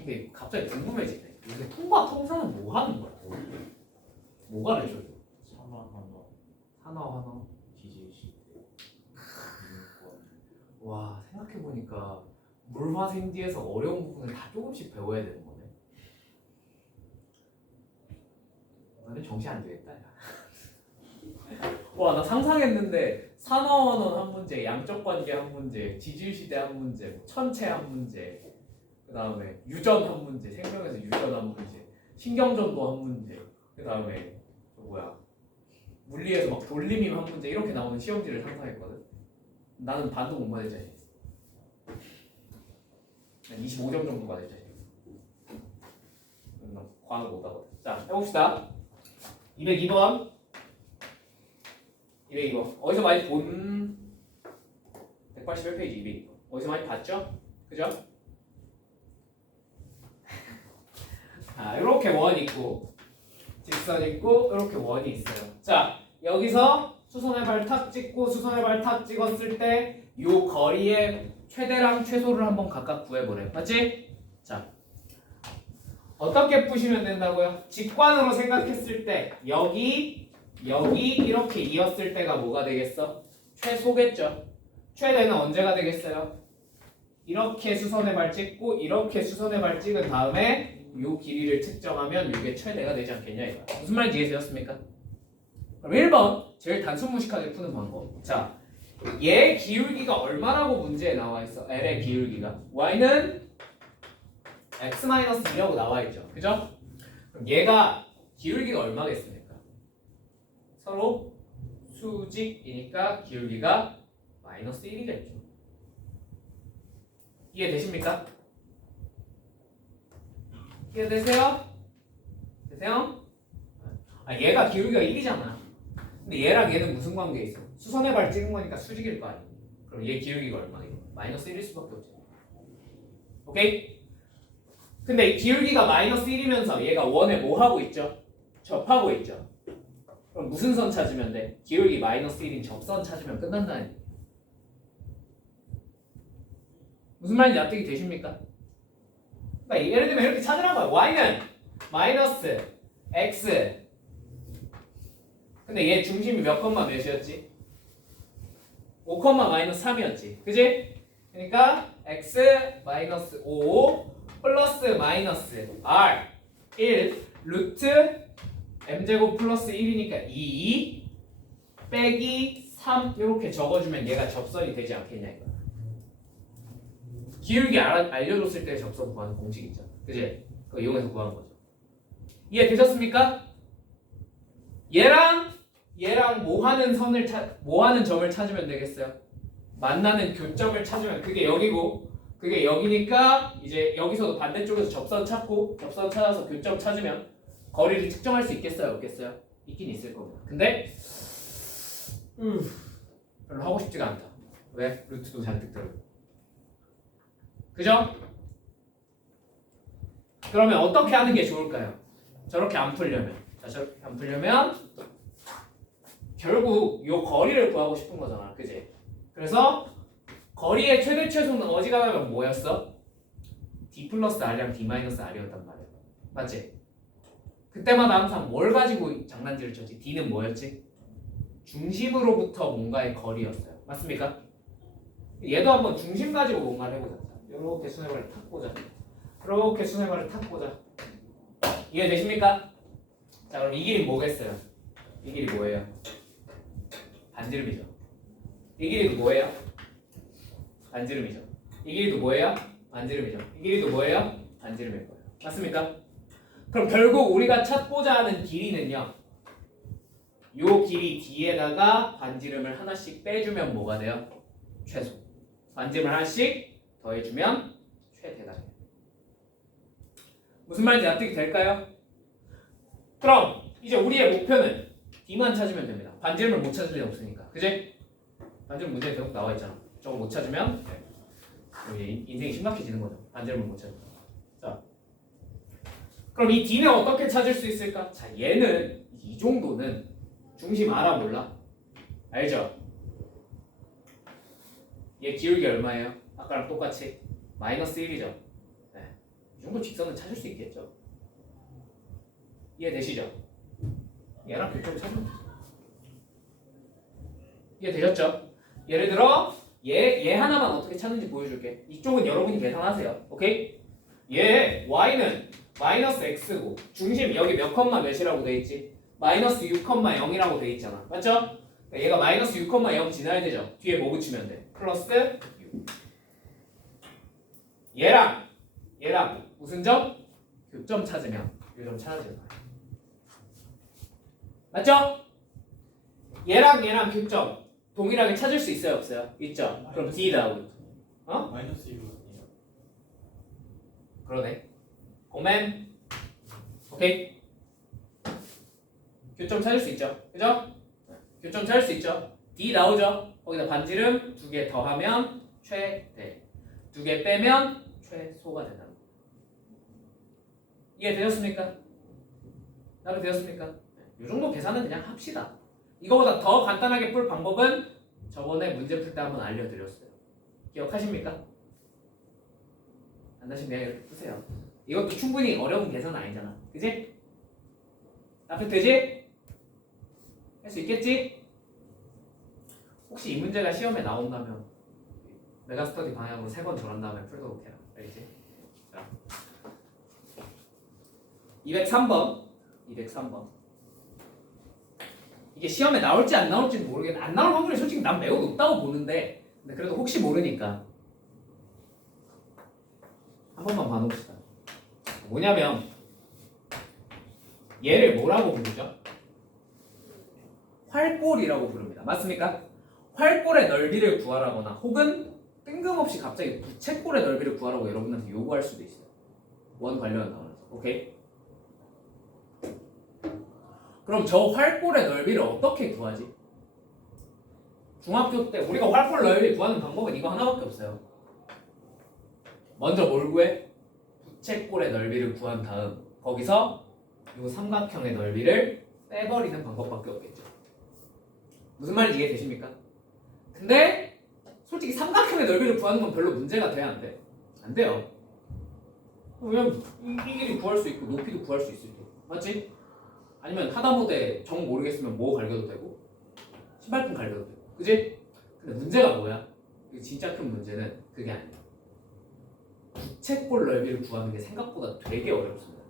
근데 갑자기 궁금해지네. 요새 통과 통사는 뭐 하는 거야? 뭐 가르쳐줘? 산화 지질시대 와 생각해보니까 물화생지에서 어려운 부분을 다 조금씩 배워야 되는 거네. 나는 정신 안 되겠다. 와 나 상상했는데 산화원원 한 문제, 양적 관계 한 문제, 지질시대 한 문제, 뭐 천체 한 문제, 그 다음에 유전 한 문제, 생명에서 유전 한 문제, 신경전도 한 문제, 그 다음에 물리에서 막 돌림임 한 문제 이렇게 나오는 시험지를 상상했거든. 나는 반도 못 맞을 자신 있어. 난 25점 정도 맞을 자신 있어. 과학 못하거든. 자 해봅시다. 202번. 202번. 어디서 많이 본 181페이지 202번. 어디서 많이 봤죠? 그죠? 아, 이렇게 원이 있고 직선 있고 이렇게 원이 있어요. 자, 여기서 수선의 발 탁 찍고 수선의 발 탁 찍었을 때 이 거리의 최대랑 최소를 한번 각각 구해보래요. 맞지? 자, 어떻게 푸시면 된다고요? 직관으로 생각했을 때 여기 이렇게 이었을 때가 뭐가 되겠어? 최소겠죠. 최대는 언제가 되겠어요? 이렇게 수선의 발 찍고 이렇게 수선의 발 찍은 다음에 이 길이를 측정하면 이게 최대가 되지 않겠냐 이거. 무슨 말인지 이해되셨습니까? 그럼 1번 제일 단순 무식하게 푸는 방법. 자, 얘 기울기가 얼마라고 문제에 나와 있어? L의 기울기가 y는 x-2라고 나와 있죠. 그죠? 그럼 얘가 기울기가 얼마겠습니까? 서로 수직이니까 기울기가 마이너스 1이겠죠. 이해되십니까? 이해되세요? 되세요? 아, 얘가 기울기가 1이잖아. 근데 얘랑 얘는 무슨 관계에 있어? 수선의 발 찍은 거니까 수직일 거 아니야. 그럼 얘 기울기가 얼마겠어? 마이너스 1일 수밖에 없지. 오케이? 근데 기울기가 마이너스 1이면서 얘가 원에 뭐 하고 있죠? 접하고 있죠. 그럼 무슨 선 찾으면 돼? 기울기 마이너스 1인 접선 찾으면 끝난다는. 무슨 말인지 납득이 되십니까? 그러니까 예를 들면 이렇게 찾으라고요. y는 마이너스 x. 근데 얘 중심이 몇 컴마 몇이었지? 5 마이너스 3이었지. 그지? 그러니까 x 마이너스 5 플러스 마이너스 r 1 루트 m제곱 플러스 1이니까 2 빼기 3 이렇게 적어주면 얘가 접선이 되지 않겠냐 이거. 기울기 알려줬을 때 접선 구하는 공식 있잖아. 그지? 그거 이용해서 구하는 거죠. 이해되셨습니까? 얘랑 뭐 하는 점을 찾으면 되겠어요? 만나는 교점을 찾으면 그게 여기고 그게 여기니까 이제 여기서도 반대쪽에서 접선 찾고 접선 찾아서 교점 찾으면 거리를 측정할 수 있겠어요? 없겠어요? 있긴 있을 겁니다. 근데 별로 하고 싶지가 않다. 왜? 루트도 잔뜩 들어요. 그죠? 그러면 어떻게 하는 게 좋을까요? 저렇게 안 풀려면. 자, 저렇게 안 풀려면 결국 요 거리를 구하고 싶은 거잖아. 그지? 그래서 거리의 최대 최소는 어지간하면 뭐였어? d 플러스 r이랑 d 마이너스 r이었단 말이야. 맞지? 그때마다 항상 뭘 가지고 장난질을 쳤지? d는 뭐였지? 중심으로부터 뭔가의 거리였어요. 맞습니까? 얘도 한번 중심 가지고 뭔가를 해보자. 이렇게 수뇌발을 탁 꽂아. 이렇게 수뇌발을 탁 꽂아. 이해되십니까? 자, 그럼 이 길이 뭐겠어요? 이 길이 뭐예요? 반지름이죠. 이 길이도 뭐예요? 반지름이죠. 이 길이도 뭐예요? 반지름이죠. 이 길이도 뭐예요? 반지름일 거예요. 맞습니까? 그럼 결국 우리가 찾고자 하는 길이는요. 요 길이 D에다가 반지름을 하나씩 빼주면 뭐가 돼요? 최소. 반지름을 하나씩 더해주면 최대가 돼요. 무슨 말인지 납득이 될까요? 그럼 이제 우리의 목표는 D만 찾으면 됩니다. 반지름을 못 찾을 리 없으니까. 그지? 반지름 문제에 계속 나와 있잖아. 저거 못 찾으면 인생이 심각해지는 거죠. 반지름을 못 찾으면. 자, 그럼 이 D는 어떻게 찾을 수 있을까? 자, 얘는 이 정도는 중심 알아 몰라? 알죠? 얘 기울기 얼마예요? 아까랑 똑같이 마이너스 1이죠. 네. 이 정도 직선은 찾을 수 있겠죠. 이해되시죠? 얘랑 교점 찾으면 되죠. 이해되셨죠? 예를 들어 얘 하나만 어떻게 찾는지 보여줄게. 이쪽은 여러분이 계산하세요. 오케이? 얘 y는 마이너스 x고 중심 여기 몇 컴마 몇이라고 돼 있지? 마이너스 6,0이라고 돼 있잖아. 맞죠? 얘가 마이너스 6,0 지나야 되죠. 뒤에 뭐 붙이면 돼? 플러스 6. 얘랑 무슨 점? 교점 찾으면 교점 찾아지는 거야. 맞죠? 얘랑 교점 동일하게 찾을 수 있어요, 없어요? 있죠. 그럼 D 나오고. 어? 마이너스 1이거든요. 그러네. 고멘. 오케이. 교점 찾을 수 있죠. 그죠? 교점 찾을 수 있죠. D 나오죠. 거기다 반지름 2개 더하면 최대. 2개 빼면 최소가 된다는 거. 이해되셨습니까? 나도 되었습니까? 이 정도 계산은 그냥 합시다. 이거보다 더 간단하게 풀 방법은 저번에 문제 풀 때 한번 알려드렸어요. 기억하십니까? 안 나시면 그냥 이렇게 푸세요. 이것도 충분히 어려운 계산은 아니잖아. 그지? 납득되지? 할 수 있겠지? 혹시 이 문제가 시험에 나온다면 메가스터디 방향으로 3번 돌한 다음에 풀도록 해라. 알겠지? 자, 203번 이게 시험에 나올지 안 나올지는 모르겠는데 안 나올 확률이 솔직히 난 매우 높다고 보는데 근데 그래도 혹시 모르니까 한 번만 봐놓읍시다. 뭐냐면 얘를 뭐라고 부르죠? 활골이라고 부릅니다. 맞습니까? 활골의 넓이를 구하라거나 혹은 뜬금없이 갑자기 부채꼴의 넓이를 구하라고 여러분한테 요구할 수도 있어요. 원 관련 나오면서. 오케이? 그럼 저 활골의 넓이를 어떻게 구하지? 중학교 때 우리가 활골 넓이 구하는 방법은 이거 하나밖에 없어요. 먼저 뭘 구해? 부채꼴의 넓이를 구한 다음 거기서 이 삼각형의 넓이를 빼버리는 방법밖에 없겠죠. 무슨 말인지 이해되십니까? 근데 솔직히 삼각형의 넓이를 구하는 건 별로 문제가 돼야 안 돼? 안 돼요. 왜냐면 이 길이 구할 수 있고 높이도 구할 수 있을 때 맞지? 아니면 하다못해 정 모르겠으면 뭐 갈겨도 되고 신발끈 갈겨도 되고 그지? 근데 문제가 뭐야? 진짜 큰 문제는 그게 아니야. 부채꼴 넓이를 구하는 게 생각보다 되게 어렵습니다.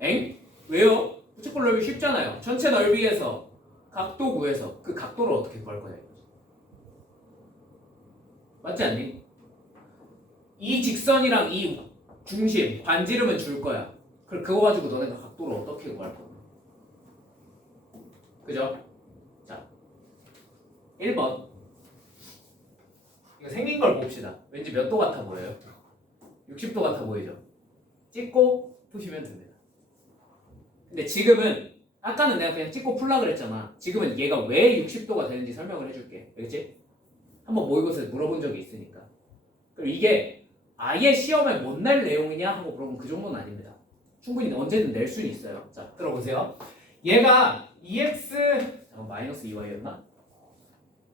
엥? 왜요? 부채꼴 넓이 쉽잖아요. 전체 넓이에서 각도 구해서 그 각도를 어떻게 구할 거냐 이거지. 맞지 않니? 이 직선이랑 이 중심, 반지름은 줄 거야. 그럼 그거 가지고 너네가 각도를 어떻게 구할 거야? 그죠? 자, 1번 이거 생긴 걸 봅시다. 왠지 몇 도 같아 보여요? 60도 같아 보이죠? 찍고 푸시면 됩니다. 근데 지금은 아까는 내가 그냥 찍고 풀라 그랬잖아. 지금은 얘가 왜 60도가 되는지 설명을 해줄게. 알겠지? 한번 모의고사에 물어본 적이 있으니까. 그리고 이게 아예 시험에 못 낼 내용이냐 하고 물어보면 그 정도는 아닙니다. 충분히 언제든 낼 수는 있어요. 자, 들어보세요. 얘가 2x 마이너스 2y였나?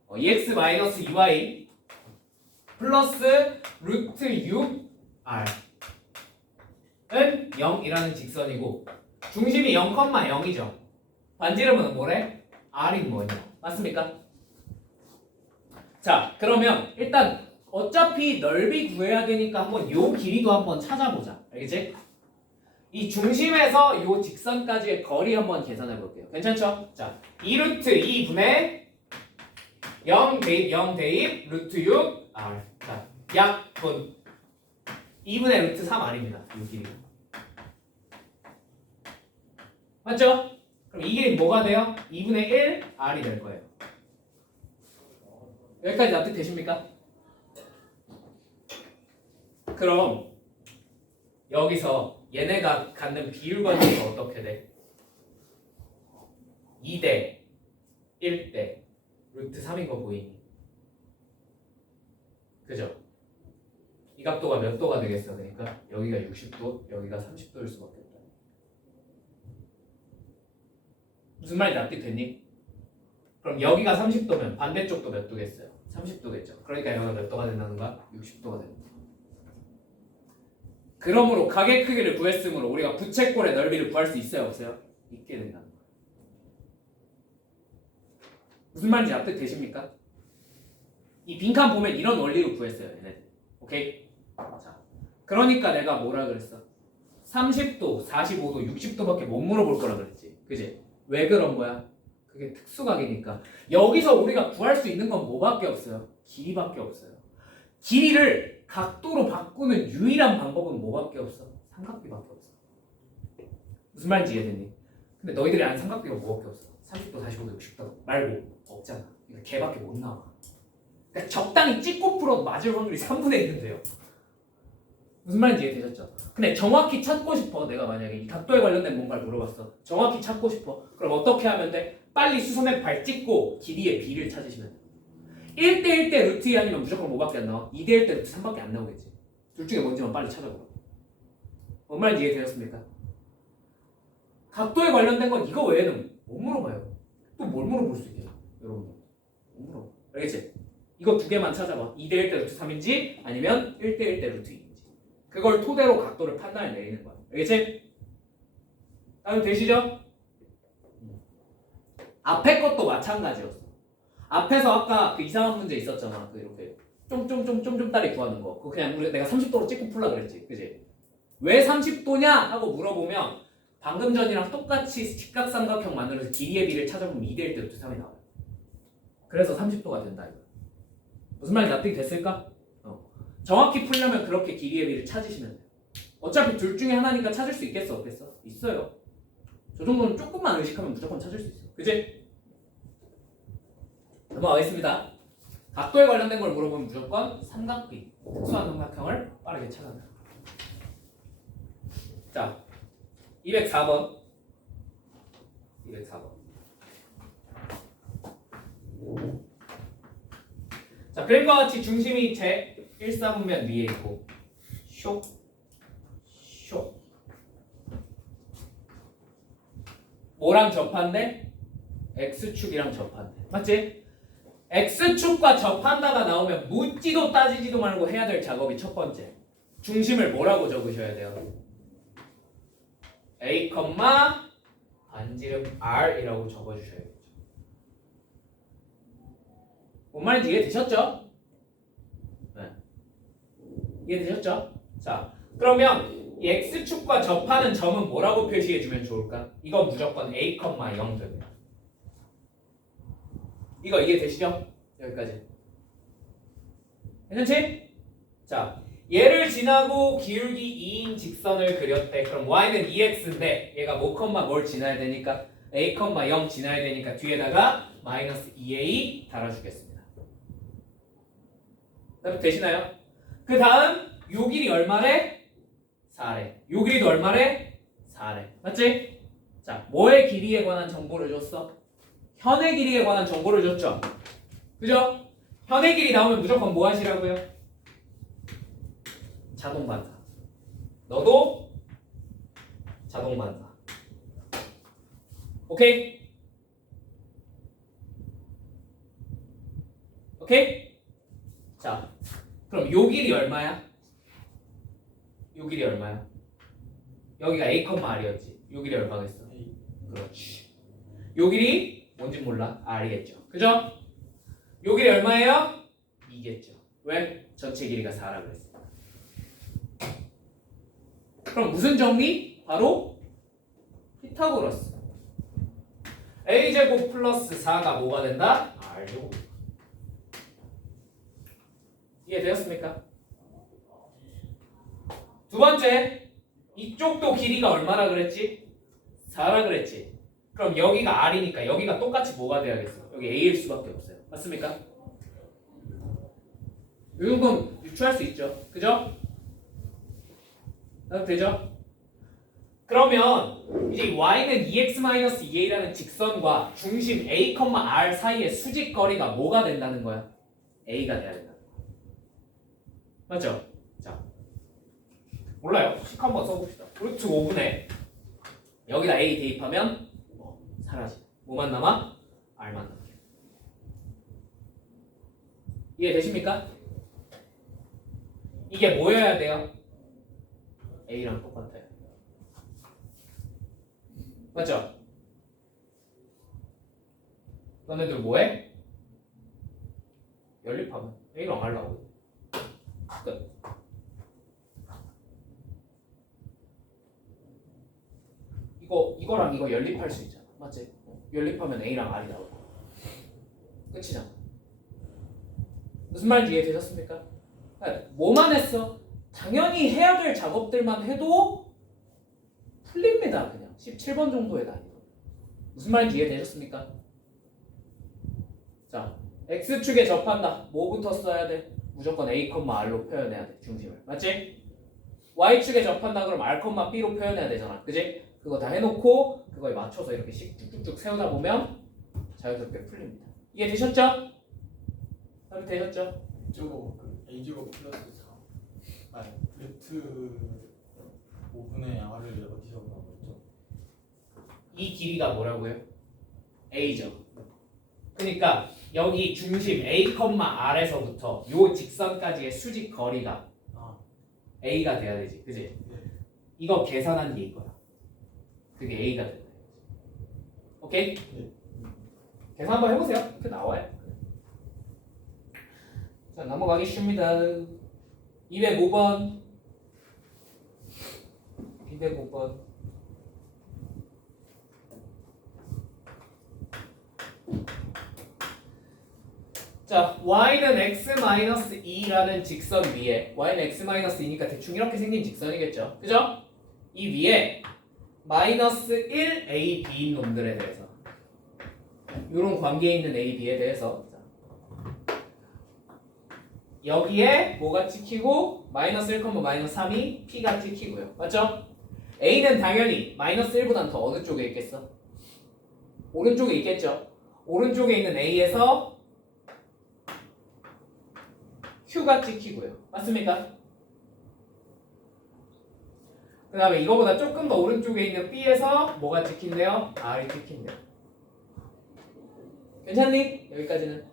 2x 마이너스 2y 플러스 루트 6r은 0이라는 직선이고 중심이 0,0이죠. 반지름은 뭐래? r이 뭐냐? 맞습니까? 자, 그러면 일단 어차피 넓이 구해야 되니까 한번 요 길이도 한번 찾아보자. 알겠지? 이 중심에서 요 직선까지의 거리 한번 계산해 볼게요. 괜찮죠? 자, 2루트 2분의 0 대입 0 대입 루트 6 r. 자, 약분 2분의 루트 3r입니다. 요 길이. 맞죠? 그럼 이 길이 뭐가 돼요? 2분의 1 r이 될 거예요. 여기까지 납득되십니까? 그럼 여기서 얘네가 갖는 비율 관계가 어떻게 돼? 2대 1대 루트 3인 거 보이니? 그죠? 이 각도가 몇 도가 되겠어? 그러니까 여기가 60도, 여기가 30도일 수밖에 없다. 무슨 말인지 납득됐니? 그럼 여기가 30도면 반대쪽도 몇 도겠어요? 30도겠죠. 그러니까 여기가 몇 도가 된다는 거야? 60도가 되는 거야. 그러므로 가계 크기를 구했으므로 우리가 부채꼴의 넓이를 구할 수 있어요, 없어요? 있게 된다. 무슨 말인지 납득되십니까? 이 빈칸 보면 이런 원리로 구했어요, 얘네들. 오케이? 자, 그러니까 내가 뭐라 그랬어? 30도, 45도, 60도밖에 못 물어볼 거라 그랬지. 그지? 왜 그런 거야? 그게 특수각이니까. 여기서 우리가 구할 수 있는 건 뭐밖에 없어요? 길이밖에 없어요. 길이를 각도로 바꾸는 유일한 방법은 뭐밖에 없어? 삼각비밖에 없어. 무슨 말인지 이해되니? 근데 너희들이 아는 삼각비가 뭐밖에 없어? 30도, 45도, 60도 말고 없잖아. 그러니까 걔밖에 못 나와. 그러니까 적당히 찍고 풀어도 맞을 확률이 3분의 1은 돼요. 무슨 말인지 이해되셨죠? 근데 정확히 찾고 싶어. 내가 만약에 이 각도에 관련된 뭔가를 물어봤어. 정확히 찾고 싶어. 그럼 어떻게 하면 돼? 빨리 수선에 발 찍고 길이의 비를 찾으시면 돼. 1대1 대 루트 2 아니면 무조건 뭐밖에 안 나와? 2대1 대 루트 3밖에 안 나오겠지. 둘 중에 뭔지만 빨리 찾아보라. 뭔 말인지 이해되셨습니까? 각도에 관련된 건 이거 외에는 못 물어봐요. 또 뭘 물어볼 수 있겠냐? 여러분들 못 물어봐. 알겠지? 이거 두 개만 찾아봐. 2대1 대 루트 3인지 아니면 1대1 대 루트 2인지. 그걸 토대로 각도를 판단을 내리는 거야. 알겠지? 다음 되시죠? 앞에 것도 마찬가지였어. 앞에서 아까 그 이상한 문제 있었잖아. 그 이렇게 쫌쫌쫌쫌쫌 구하는 거. 그거 그냥 내가 30도로 찍고 풀라 그랬지. 그지? 왜 30도냐? 하고 물어보면 방금 전이랑 똑같이 직각삼각형 만들어서 길이의 비를 찾아보면 2대1 대 루트 3이 나와요. 그래서 30도가 된다. 이거. 무슨 말인지 납득이 됐을까? 정확히 풀려면 그렇게 길이의 비를 찾으시면 돼요. 어차피 둘 중에 하나니까 찾을 수 있겠어? 없겠어? 있어요. 저 정도는 조금만 의식하면 무조건 찾을 수 있어. 그치? 넘어가겠습니다. 각도에 관련된 걸 물어보면 무조건 삼각비, 특수한 삼각형을 빠르게 찾아내요. 자, 204번. 204번. 자, 그림과 같이 중심이 제 1사분면 위에 있고 쇼 뭐랑 접한데? X축이랑 접한대. 맞지? X축과 접한다가 나오면 묻지도 따지지도 말고 해야 될 작업이 첫 번째. 중심을 뭐라고 적으셔야 돼요? A, 반지름 R이라고 적어주셔야겠죠. 뭔 말인지 이해되셨죠? 네. 이해되셨죠? 자, 그러면 이 X축과 접하는 점은 뭐라고 표시해주면 좋을까? 이건 무조건 A, 0 됩니다. 이거 이해되시죠? 여기까지. 괜찮지? 자, 얘를 지나고 기울기 2인 직선을 그렸대. 그럼 y는 2x인데 얘가 뭘 지나야 되니까 A, 0 지나야 되니까 뒤에다가 마이너스 2a 달아주겠습니다. 되시나요? 그 다음 요 길이 얼마래? 4래. 요 길이도 얼마래? 4래. 맞지? 자, 뭐의 길이에 관한 정보를 줬어? 현의 길이에 관한 정보를 줬죠? 그죠? 현의 길이 나오면 무조건 뭐 하시라고요? 자동 반사. 너도 자동 반사. 오케이? 오케이? 자, 그럼 요 길이 얼마야? 요 길이 얼마야? 여기가 A, R이었지. 요 길이 얼마겠어? 그렇지. 요 길이 뭔지 몰라. R이겠죠. 그죠? 요 길이 얼마예요? 2겠죠. 왜? 전체 길이가 4라 그랬으니까. 그럼 무슨 정리? 바로 피타고라스. A제곱 플러스 4가 뭐가 된다? R제곱. 이해되었습니까? 두 번째, 이쪽도 길이가 얼마라 그랬지? 4라 그랬지. 그럼 여기가 R이니까 여기가 똑같이 뭐가 돼야겠어? 여기 A일 수밖에 없어요. 맞습니까? 이 정도는 유추할 수 있죠. 그죠? 되죠? 그러면 이제 y는 2x-2a라는 직선과 중심 a, r 사이의 수직거리가 뭐가 된다는 거야? a가 돼야 된다. 맞죠? 자, 몰라요. 식 한번 써봅시다. 루트 5분의 여기다 a 대입하면 사라지. 뭐만 남아? r만 남아. 이해되십니까? 이게 뭐여야 돼요? A랑 똑같아요. 맞죠? 너네들 뭐해? 연립하면 A랑 R 나오거든. 끝. 이거랑 이거 연립할 수 있잖아. 맞지? 연립하면 A랑 R이 나오고. 끝이잖아. 무슨 말인지 이해되셨습니까? 뭐만 했어? 당연히 해야 될 작업들만 해도 풀립니다. 그냥 17번 정도의 난이도. 무슨 말인지 이해되셨습니까? 자, X축에 접한다. 뭐부터 써야 돼? 무조건 A, R로 표현해야 돼. 중심을. 맞지? Y축에 접한다. 그럼 R, B로 표현해야 되잖아. 그지? 그거 다 해놓고 그거에 맞춰서 이렇게 쭉쭉쭉 세우다 보면 자연스럽게 풀립니다. 이해되셨죠? 되셨죠? 저거 그 A제곱 플러스 4 아니 루트 5분의 R을 어디서 나왔죠? 이 길이가 뭐라고요? A죠. 그러니까 여기 중심 A, R에서부터 요 직선까지의 수직 거리가 아 A가 돼야 되지. 그지? 네. 이거 계산한 게 이거야. 그게 A가 된다. 오케이? 네. 계산 한번 해보세요. 이렇게 나와요. 자, 넘어가기 쉽니다. 205번. 205번. 자, y는 x-2라는 직선 위에 y는 x-2니까 대충 이렇게 생긴 직선이겠죠. 그죠? 이 위에 마이너스 1 a, b인 놈들에 대해서 이런 관계에 있는 a, b에 대해서 여기에 뭐가 찍히고 마이너스 1, 마이너스 3이 p가 찍히고요. 맞죠? a는 당연히 마이너스 1보단 더 어느 쪽에 있겠어? 오른쪽에 있겠죠. 오른쪽에 있는 a에서 q가 찍히고요. 맞습니까? 그 다음에 이거보다 조금 더 오른쪽에 있는 b에서 뭐가 찍힌대요? r이 찍힌대요. 괜찮니? 여기까지는.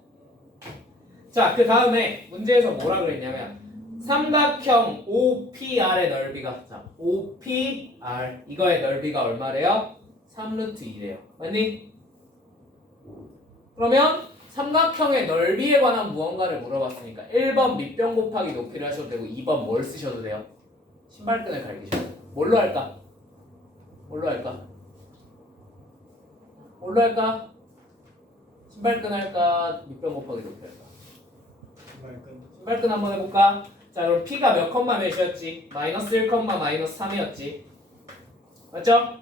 자, 그 다음에 문제에서 뭐라 그랬냐면 삼각형 OPR의 넓이가 자, OPR 이거의 넓이가 얼마래요? 3루트 2래요. 맞니? 그러면 삼각형의 넓이에 관한 무언가를 물어봤으니까 1번 밑변 곱하기 높이를 하셔도 되고 2번 뭘 쓰셔도 돼요? 신발끈을 갈기셔도 돼요. 뭘로 할까? 뭘로 할까? 뭘로 할까? 신발끈 할까? 밑변 곱하기 높이 할까? 신발끈 한번 해볼까? 자, 그럼 P가 몇 컴마 몇이었지? 마이너스 1 컴마 마이너스 3이었지. 맞죠?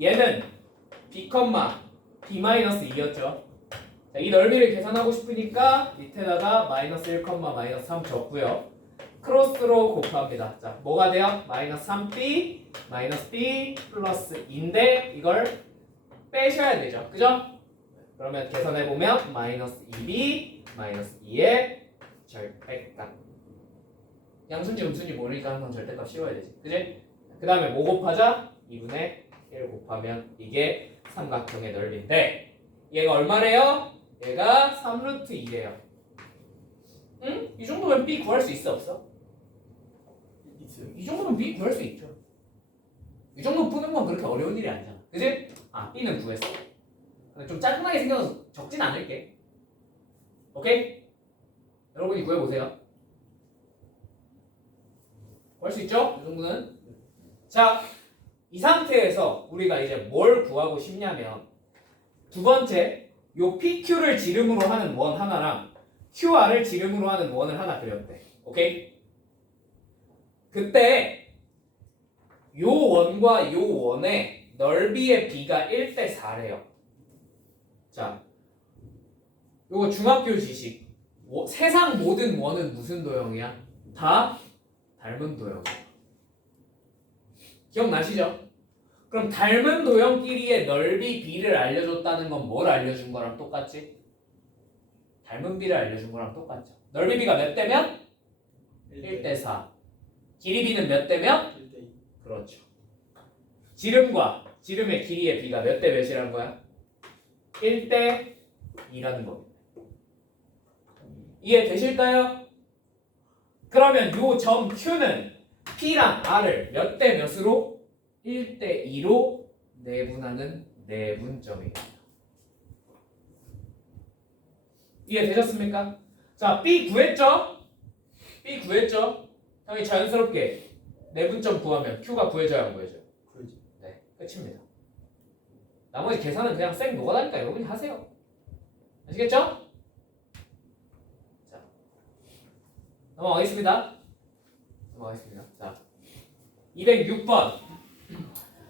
얘는 B 컴마 B 마이너스 2였죠. 자, 이 넓이를 계산하고 싶으니까 밑에다가 마이너스 1 컴마 마이너스 3 적고요. 크로스로 곱합니다. 자, 뭐가 돼요? 마이너스 3B 마이너스 B 플러스 2인데 이걸 빼셔야 되죠. 그죠? 그러면 계산해보면 마이너스 2B 마이너스 2의 절대값. 양수인지 음수인지 모르니까 항상 절대값 씌워야 되지. 그지? 그 다음에 뭐 곱하자? 2분의 1 곱하면 이게 삼각형의 넓이인데 얘가 얼마래요? 얘가 3루트 2래요. 응? 이 정도면 B 구할 수 있어 없어? 있어요. 이 정도면 B 구할 수 있죠. 이 정도 푸는 건 그렇게 어려운 일이 아니잖아. 그지? 아, B는 구했어. 근데 좀 짜증나게 생겨서 적진 않을게. 오케이? 여러분이 구해보세요. 구할 수 있죠? 이 정도는. 자, 이 상태에서 우리가 이제 뭘 구하고 싶냐면 두 번째, 요 PQ를 지름으로 하는 원 하나랑 QR을 지름으로 하는 원을 하나 그렸대. 오케이? 그때 요 원과 요 원의 넓이의 비가 1대 4래요. 자, 요거 중학교 지식. 세상 모든 원은 무슨 도형이야? 다 닮은 도형이야. 기억나시죠? 그럼 닮은 도형끼리의 넓이 비를 알려줬다는 건 뭘 알려준 거랑 똑같지? 닮은 비를 알려준 거랑 똑같죠. 넓이 비가 몇 대면? 1대 4. 길이 비는 몇 대면? 1대 2. 그렇죠. 지름과 지름의 길이의 비가 몇 대 몇이라는 거야? 1대 2라는 겁니다. 이해되실까요? 그러면 요 점 Q는 P랑 R을 몇 대 몇으로? 1대 2로 내분하는 내분점이에요. 이해되셨습니까? 자, B 구했죠? B 구했죠? 당연히 자연스럽게 내분점 구하면 Q가 구해져야 안 구해져요? 그러지. 네, 끝입니다. 나머지 계산은 그냥 쌩 녹아다니까 여러분이 하세요. 아시겠죠? 자, 넘어가겠습니다. 자, 206번.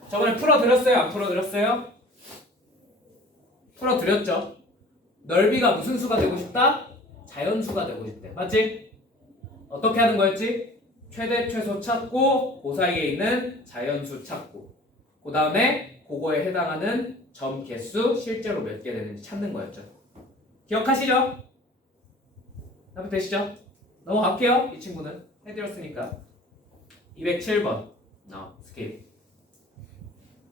저번에 풀어드렸어요? 안 풀어드렸어요? 풀어드렸죠? 넓이가 무슨 수가 되고 싶다? 자연수가 되고 싶대. 맞지? 어떻게 하는 거였지? 최대 최소 찾고 그 사이에 있는 자연수 찾고 그 다음에 그거에 해당하는 점 개수 실제로 몇 개 되는지 찾는 거였죠. 기억하시죠? 답이 되시죠? 넘어갈게요. 이 친구는 해드렸으니까. 207번 스킵.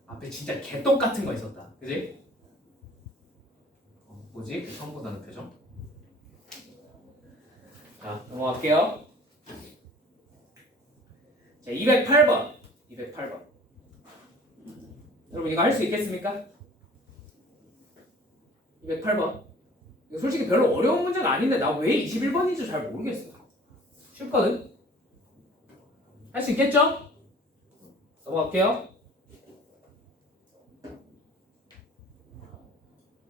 앞에 진짜 개똥같은 거 있었다. 그지? 뭐지? 그 성분하는 표정. 자, 넘어갈게요. 자, 208번. 여러분 이거 할 수 있겠습니까? 208번. 이거 솔직히 별로 어려운 문제가 아닌데 나 왜 21번인지 잘 모르겠어. 쉽거든? 할 수 있겠죠? 넘어갈게요.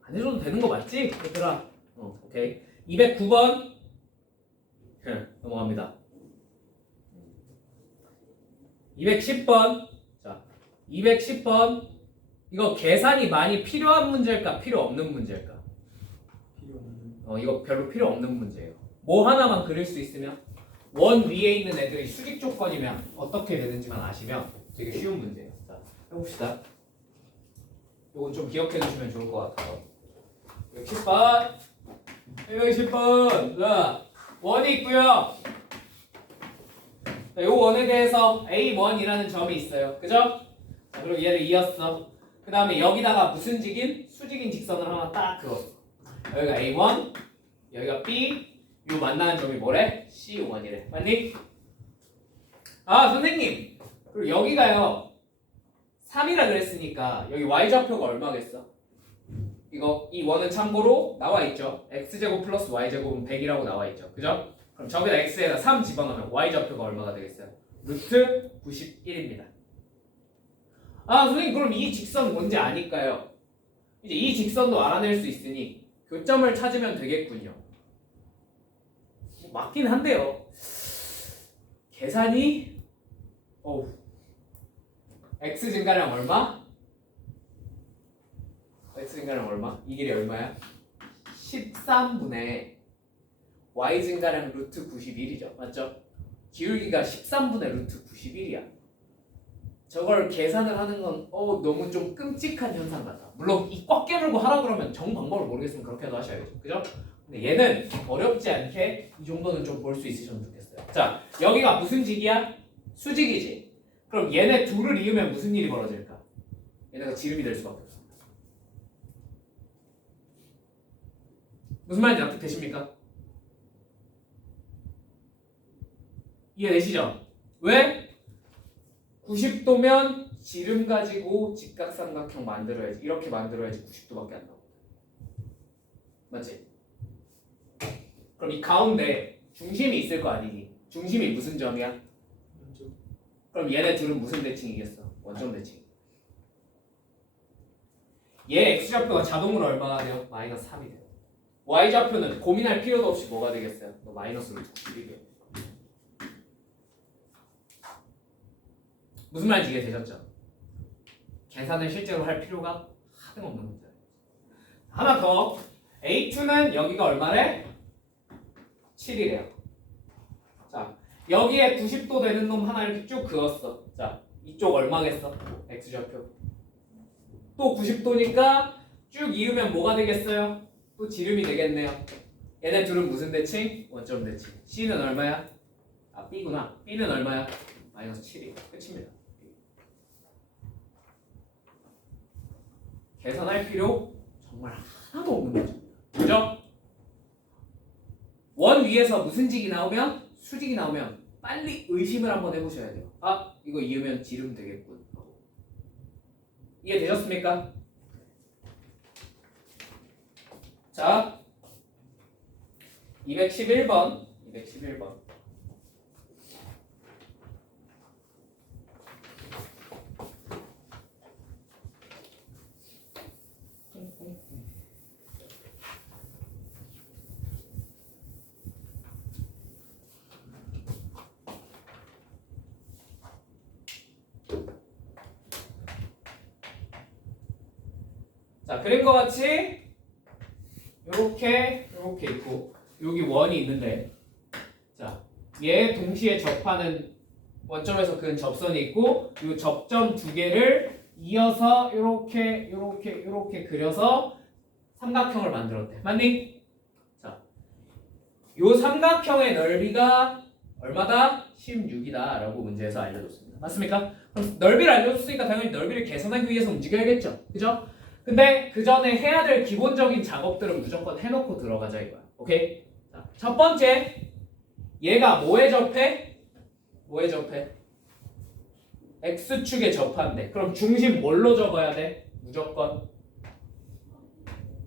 안 해줘도 되는 거 맞지? 얘들아. 오케이. 209번. 넘어갑니다. 210번. 자, 210번. 이거 계산이 많이 필요한 문제일까? 필요 없는 문제일까? 필요 없는. 이거 별로 필요 없는 문제예요. 뭐 하나만 그릴 수 있으면 원 위에 있는 애들이 수직 조건이면 어떻게 되는지만 아시면 되게 쉬운 문제예요. 자, 해봅시다. 이건 좀 기억해 두시면 좋을 것 같아요. 110번. 110번. 자, 원이 있고요. 자, 요 원에 대해서 A1이라는 점이 있어요. 그죠? 자, 그리고 얘를 이었어. 그 다음에 여기다가 무슨 직인? 수직인 직선을 하나 딱 그었어. 여기가 A1, 여기가 B, 요 만나는 점이 뭐래? C1이래. 맞니? 아, 선생님. 그리고 여기가요. 3이라 그랬으니까 여기 y좌표가 얼마겠어? 이거 이 원은 참고로 나와 있죠. x제곱 플러스 y제곱은 100이라고 나와 있죠. 그죠? 그럼 저기다 x에다 3 집어넣으면 y좌표가 얼마가 되겠어요? 루트 91입니다. 아, 선생님 그럼 이 직선 뭔지 아니까요. 이제 이 직선도 알아낼 수 있으니 교점을 찾으면 되겠군요. 맞긴 한데요. 계산이 x 증가량 얼마? x 증가량 얼마? 이 길이 얼마야? 13분의 y 증가량 루트 91이죠. 맞죠? 기울기가 13분의 루트 91이야. 저걸 계산을 하는 건 너무 좀 끔찍한 현상 같아. 물론 이 꽉 깨물고 하라 그러면 정 방법을 모르겠으면 그렇게도 하셔야겠죠. 그죠? 근데 얘는 어렵지 않게 이 정도는 좀 볼 수 있으셨으면 좋겠어요. 자, 여기가 무슨 직이야? 수직이지. 그럼 얘네 둘을 이으면 무슨 일이 벌어질까? 얘네가 지름이 될 수밖에 없어. 무슨 말인지 납득되십니까? 이해되시죠? 왜? 90도면 지름 가지고 직각삼각형 만들어야지. 이렇게 만들어야지 90도밖에 안 나와. 맞지? 그럼 이 가운데 중심이 있을 거 아니니? 중심이 무슨 점이야? 그럼 얘네 둘은 무슨 대칭이겠어? 원점 대칭. 얘 x좌표가 자동으로 얼마가 돼요? 마이너스 3이 돼요. y좌표는 고민할 필요도 없이 뭐가 되겠어요? 마이너스 루트 91이에요. 무슨 말인지 이해되셨죠? 계산을 실제로 할 필요가 하등 없는 문제예요. 하나 더. A2는 여기가 얼마래? 7이래요. 자, 여기에 90도 되는 놈 하나 이렇게 쭉 그었어. 자, 이쪽 얼마겠어? X좌표. 또 90도니까 쭉 이으면 뭐가 되겠어요? 또 지름이 되겠네요. 얘네 둘은 무슨 대칭? 원점 대칭. C는 얼마야? 아, B구나. B는 얼마야? 마이너스 7이. 끝입니다. 계산할 필요 정말 하나도 없는 거죠. 그죠? 원 위에서 무슨 직이 나오면? 수직이 나오면 빨리 의심을 한번 해보셔야 돼요. 아, 이거 이으면 지르면 되겠군. 이해되셨습니까? 자, 211번. 자, 그림과 같이 요렇게 있고 여기 원이 있는데, 자, 얘 동시에 접하는 원점에서 그은 접선이 있고 이 접점 두 개를 이어서 요렇게 그려서 삼각형을 만들었대. 맞니? 자, 요 삼각형의 넓이가 얼마다? 16이다 라고 문제에서 알려줬습니다. 맞습니까? 그럼 넓이를 알려줬으니까 당연히 넓이를 계산하기 위해서 움직여야겠죠. 그죠? 근데 그 전에 해야 될 기본적인 작업들은 무조건 해놓고 들어가자 이거야. 오케이? 자, 첫 번째, 얘가 뭐에 접해? X축에 접한대. 그럼 중심 뭘로 적어야 돼? 무조건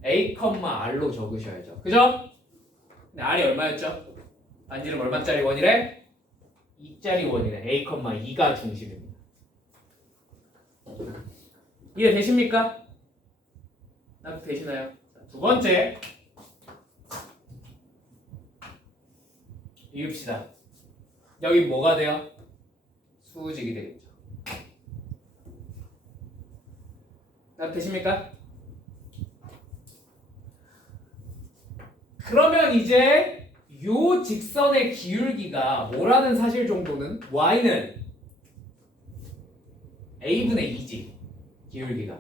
A, R로 적으셔야죠. 그죠? 근데 R이 얼마였죠? 반지름 얼마짜리 원이래? 2짜리 원이래. A, 2가 중심입니다. 이해되십니까? 나도 되시나요? 자, 두 번째, 이읍시다. 여기 뭐가 돼요? 수직이 되겠죠. 나도 되십니까? 그러면 이제 요 직선의 기울기가 뭐라는 사실 정도는 y는 a분의 2지. 기울기가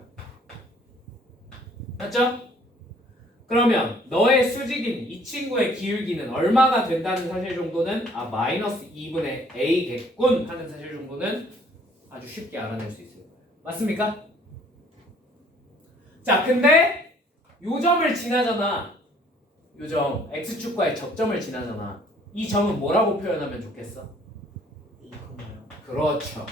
맞죠? 그러면 너의 수직인 이 친구의 기울기는 얼마가 된다는 사실 정도는 마이너스 2분의 a겠군 하는 사실 정도는 아주 쉽게 알아낼 수 있을 거예요. 맞습니까? 자, 근데 요 점을 지나잖아. 요 점 x축과의 접점을 지나잖아. 이 점은 뭐라고 표현하면 좋겠어? 그렇죠.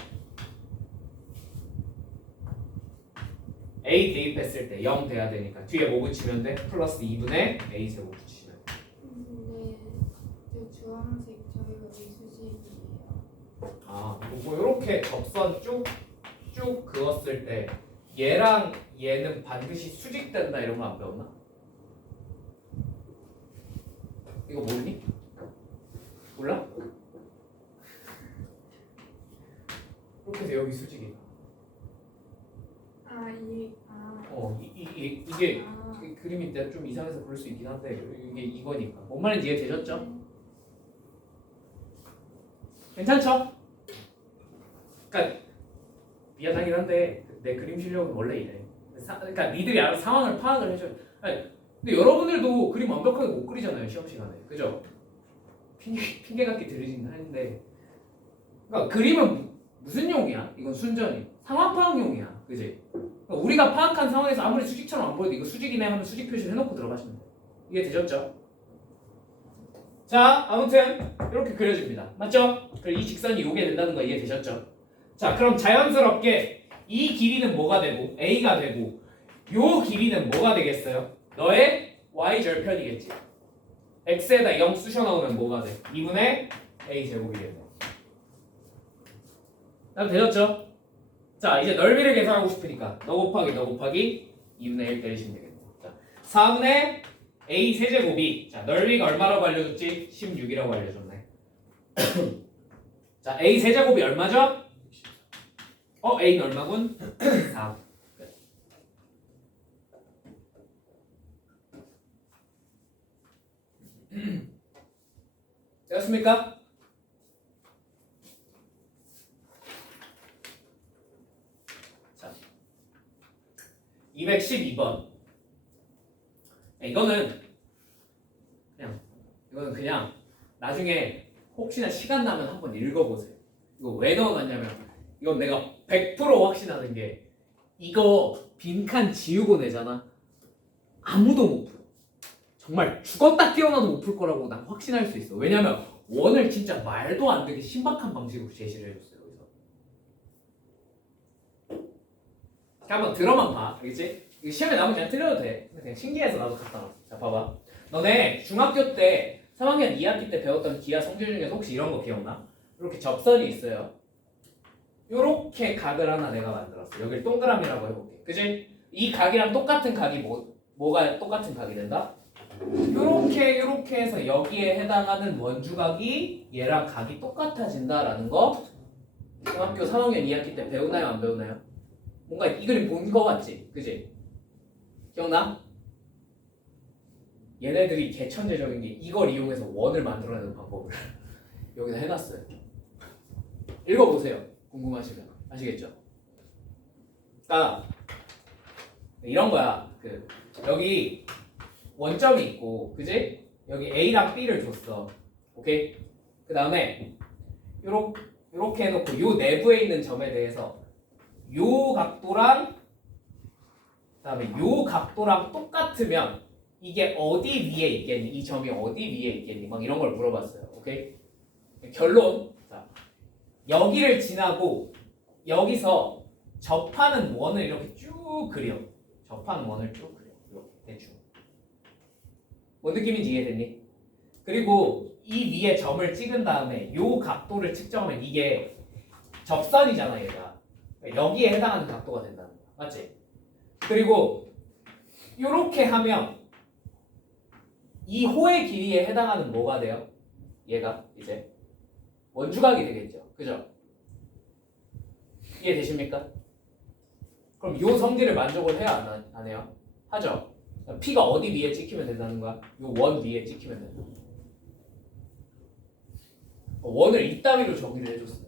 a 대입했을 때 0 돼야 되니까 뒤에 뭐 붙이면 돼? 플러스 2분의 a 제곱 붙이시면 돼. 근데 그 주황색 저희가 미수식이에요. 뭐 이렇게 접선 쭉 그었을 때 얘랑 얘는 반드시 수직된다 이런 거 안 배웠나? 이거 모르니? 몰라? 이렇게 해서 여기 수직이다. 이게 그림이 좀 이상해서 그럴 수 있긴 한데 이게 이거니까. 뭔 말인지 이해되셨죠? 괜찮죠? 그러니까 미안하긴 한데 내 그림 실력은 원래 이래. 그러니까 니들이 알아서 상황을 파악을 해줘야 돼. 아니, 근데 여러분들도 그림 완벽하게 못 그리잖아요 시험 시간에. 그죠? 핑계 같게 들으시긴 하는데, 그러니까 그림은 무슨 용이야? 이건 순전히 상황 파악용이야. 그지? 그러니까 우리가 파악한 상황에서 아무리 수직처럼 안 보여도 이거 수직이네 하면 수직 표시를 해놓고 들어가시면 돼요. 이게 되셨죠? 자, 아무튼 이렇게 그려집니다. 맞죠? 그리고 이 직선이 요게 된다는 거 이해되셨죠? 자, 그럼 자연스럽게 이 길이는 뭐가 되고 a가 되고 요 길이는 뭐가 되겠어요? 너의 y절편이겠지. x에다 0 쑤셔 넣으면 뭐가 돼? 2분의 a 제곱이겠네. 나도 되셨죠? 자, 이제 넓이를 계산하고 싶으니까 너 곱하기 2분의 1 때리시면 되겠네. 자, 4분의 a 세제곱이, 자, 넓이가 얼마라고 알려줬지? 16이라고 알려줬네. 자, a 세제곱이 얼마죠? a는 얼마군? 4. 되었습니까? 자, 212번. 이거는 그냥 나중에 혹시나 시간 나면 한번 읽어보세요. 이거 왜 넣어놨냐면 이건 내가 100% 확신하는 게 이거 빈칸 지우고 내잖아. 아무도 못 풀어. 정말 죽었다 깨어나도 못 풀 거라고 난 확신할 수 있어. 왜냐면 원을 진짜 말도 안 되게 신박한 방식으로 제시를 해줬어요. 여기서 한번 들어만 봐, 알겠지? 이거 시험에 나오면 그냥 틀려도 돼. 그냥 신기해서 나도 갖다 놨어. 자, 봐봐. 너네 중학교 때 3학년 2학기 때 배웠던 기하 성질 중에서 혹시 이런 거 기억나? 이렇게 접선이 있어요. 요렇게 각을 하나 내가 만들었어. 여기를 동그라미라고 해볼게. 그지? 이 각이랑 똑같은 각이 뭐가 똑같은 각이 된다? 요렇게 해서 여기에 해당하는 원주각이 얘랑 각이 똑같아진다라는 거 중학교 3학년 2학기 때 배우나요? 안 배우나요? 뭔가 이 그림 본 거 같지? 그지? 기억나? 얘네들이 개천재적인 게 이걸 이용해서 원을 만들어내는 방법을 여기다 해놨어요. 읽어보세요. 궁금하시면. 아시겠죠? 그러니까 이런 거야. 여기 원점이 있고, 그지? 여기 A랑 B를 줬어. 오케이? 그 다음에 요렇게 해놓고 요 내부에 있는 점에 대해서 요 각도랑 그다음에 요 각도랑 똑같으면 이게 어디 위에 있겠니? 이 점이 어디 위에 있겠니? 막 이런 걸 물어봤어요. 오케이? 결론. 자, 여기를 지나고 여기서 접하는 원을 이렇게 쭉 그려. 접하는 원을 쭉 그려. 이렇게 대충. 뭔 느낌인지 이해됐니? 그리고 이 위에 점을 찍은 다음에 요 각도를 측정하면 이게 접선이잖아, 얘가. 여기에 해당하는 각도가 된다는 거야. 맞지? 그리고 요렇게 하면 이 호의 길이에 해당하는 뭐가 돼요? 얘가 이제 원주각이 되겠죠. 그죠? 이해되십니까? 그럼 요 성질을 만족을 해야 안 해요? 하죠? P가 어디 위에 찍히면 된다는 거야? 요 원 위에 찍히면 된다. 원을 이따위로 정의를 해줬어요.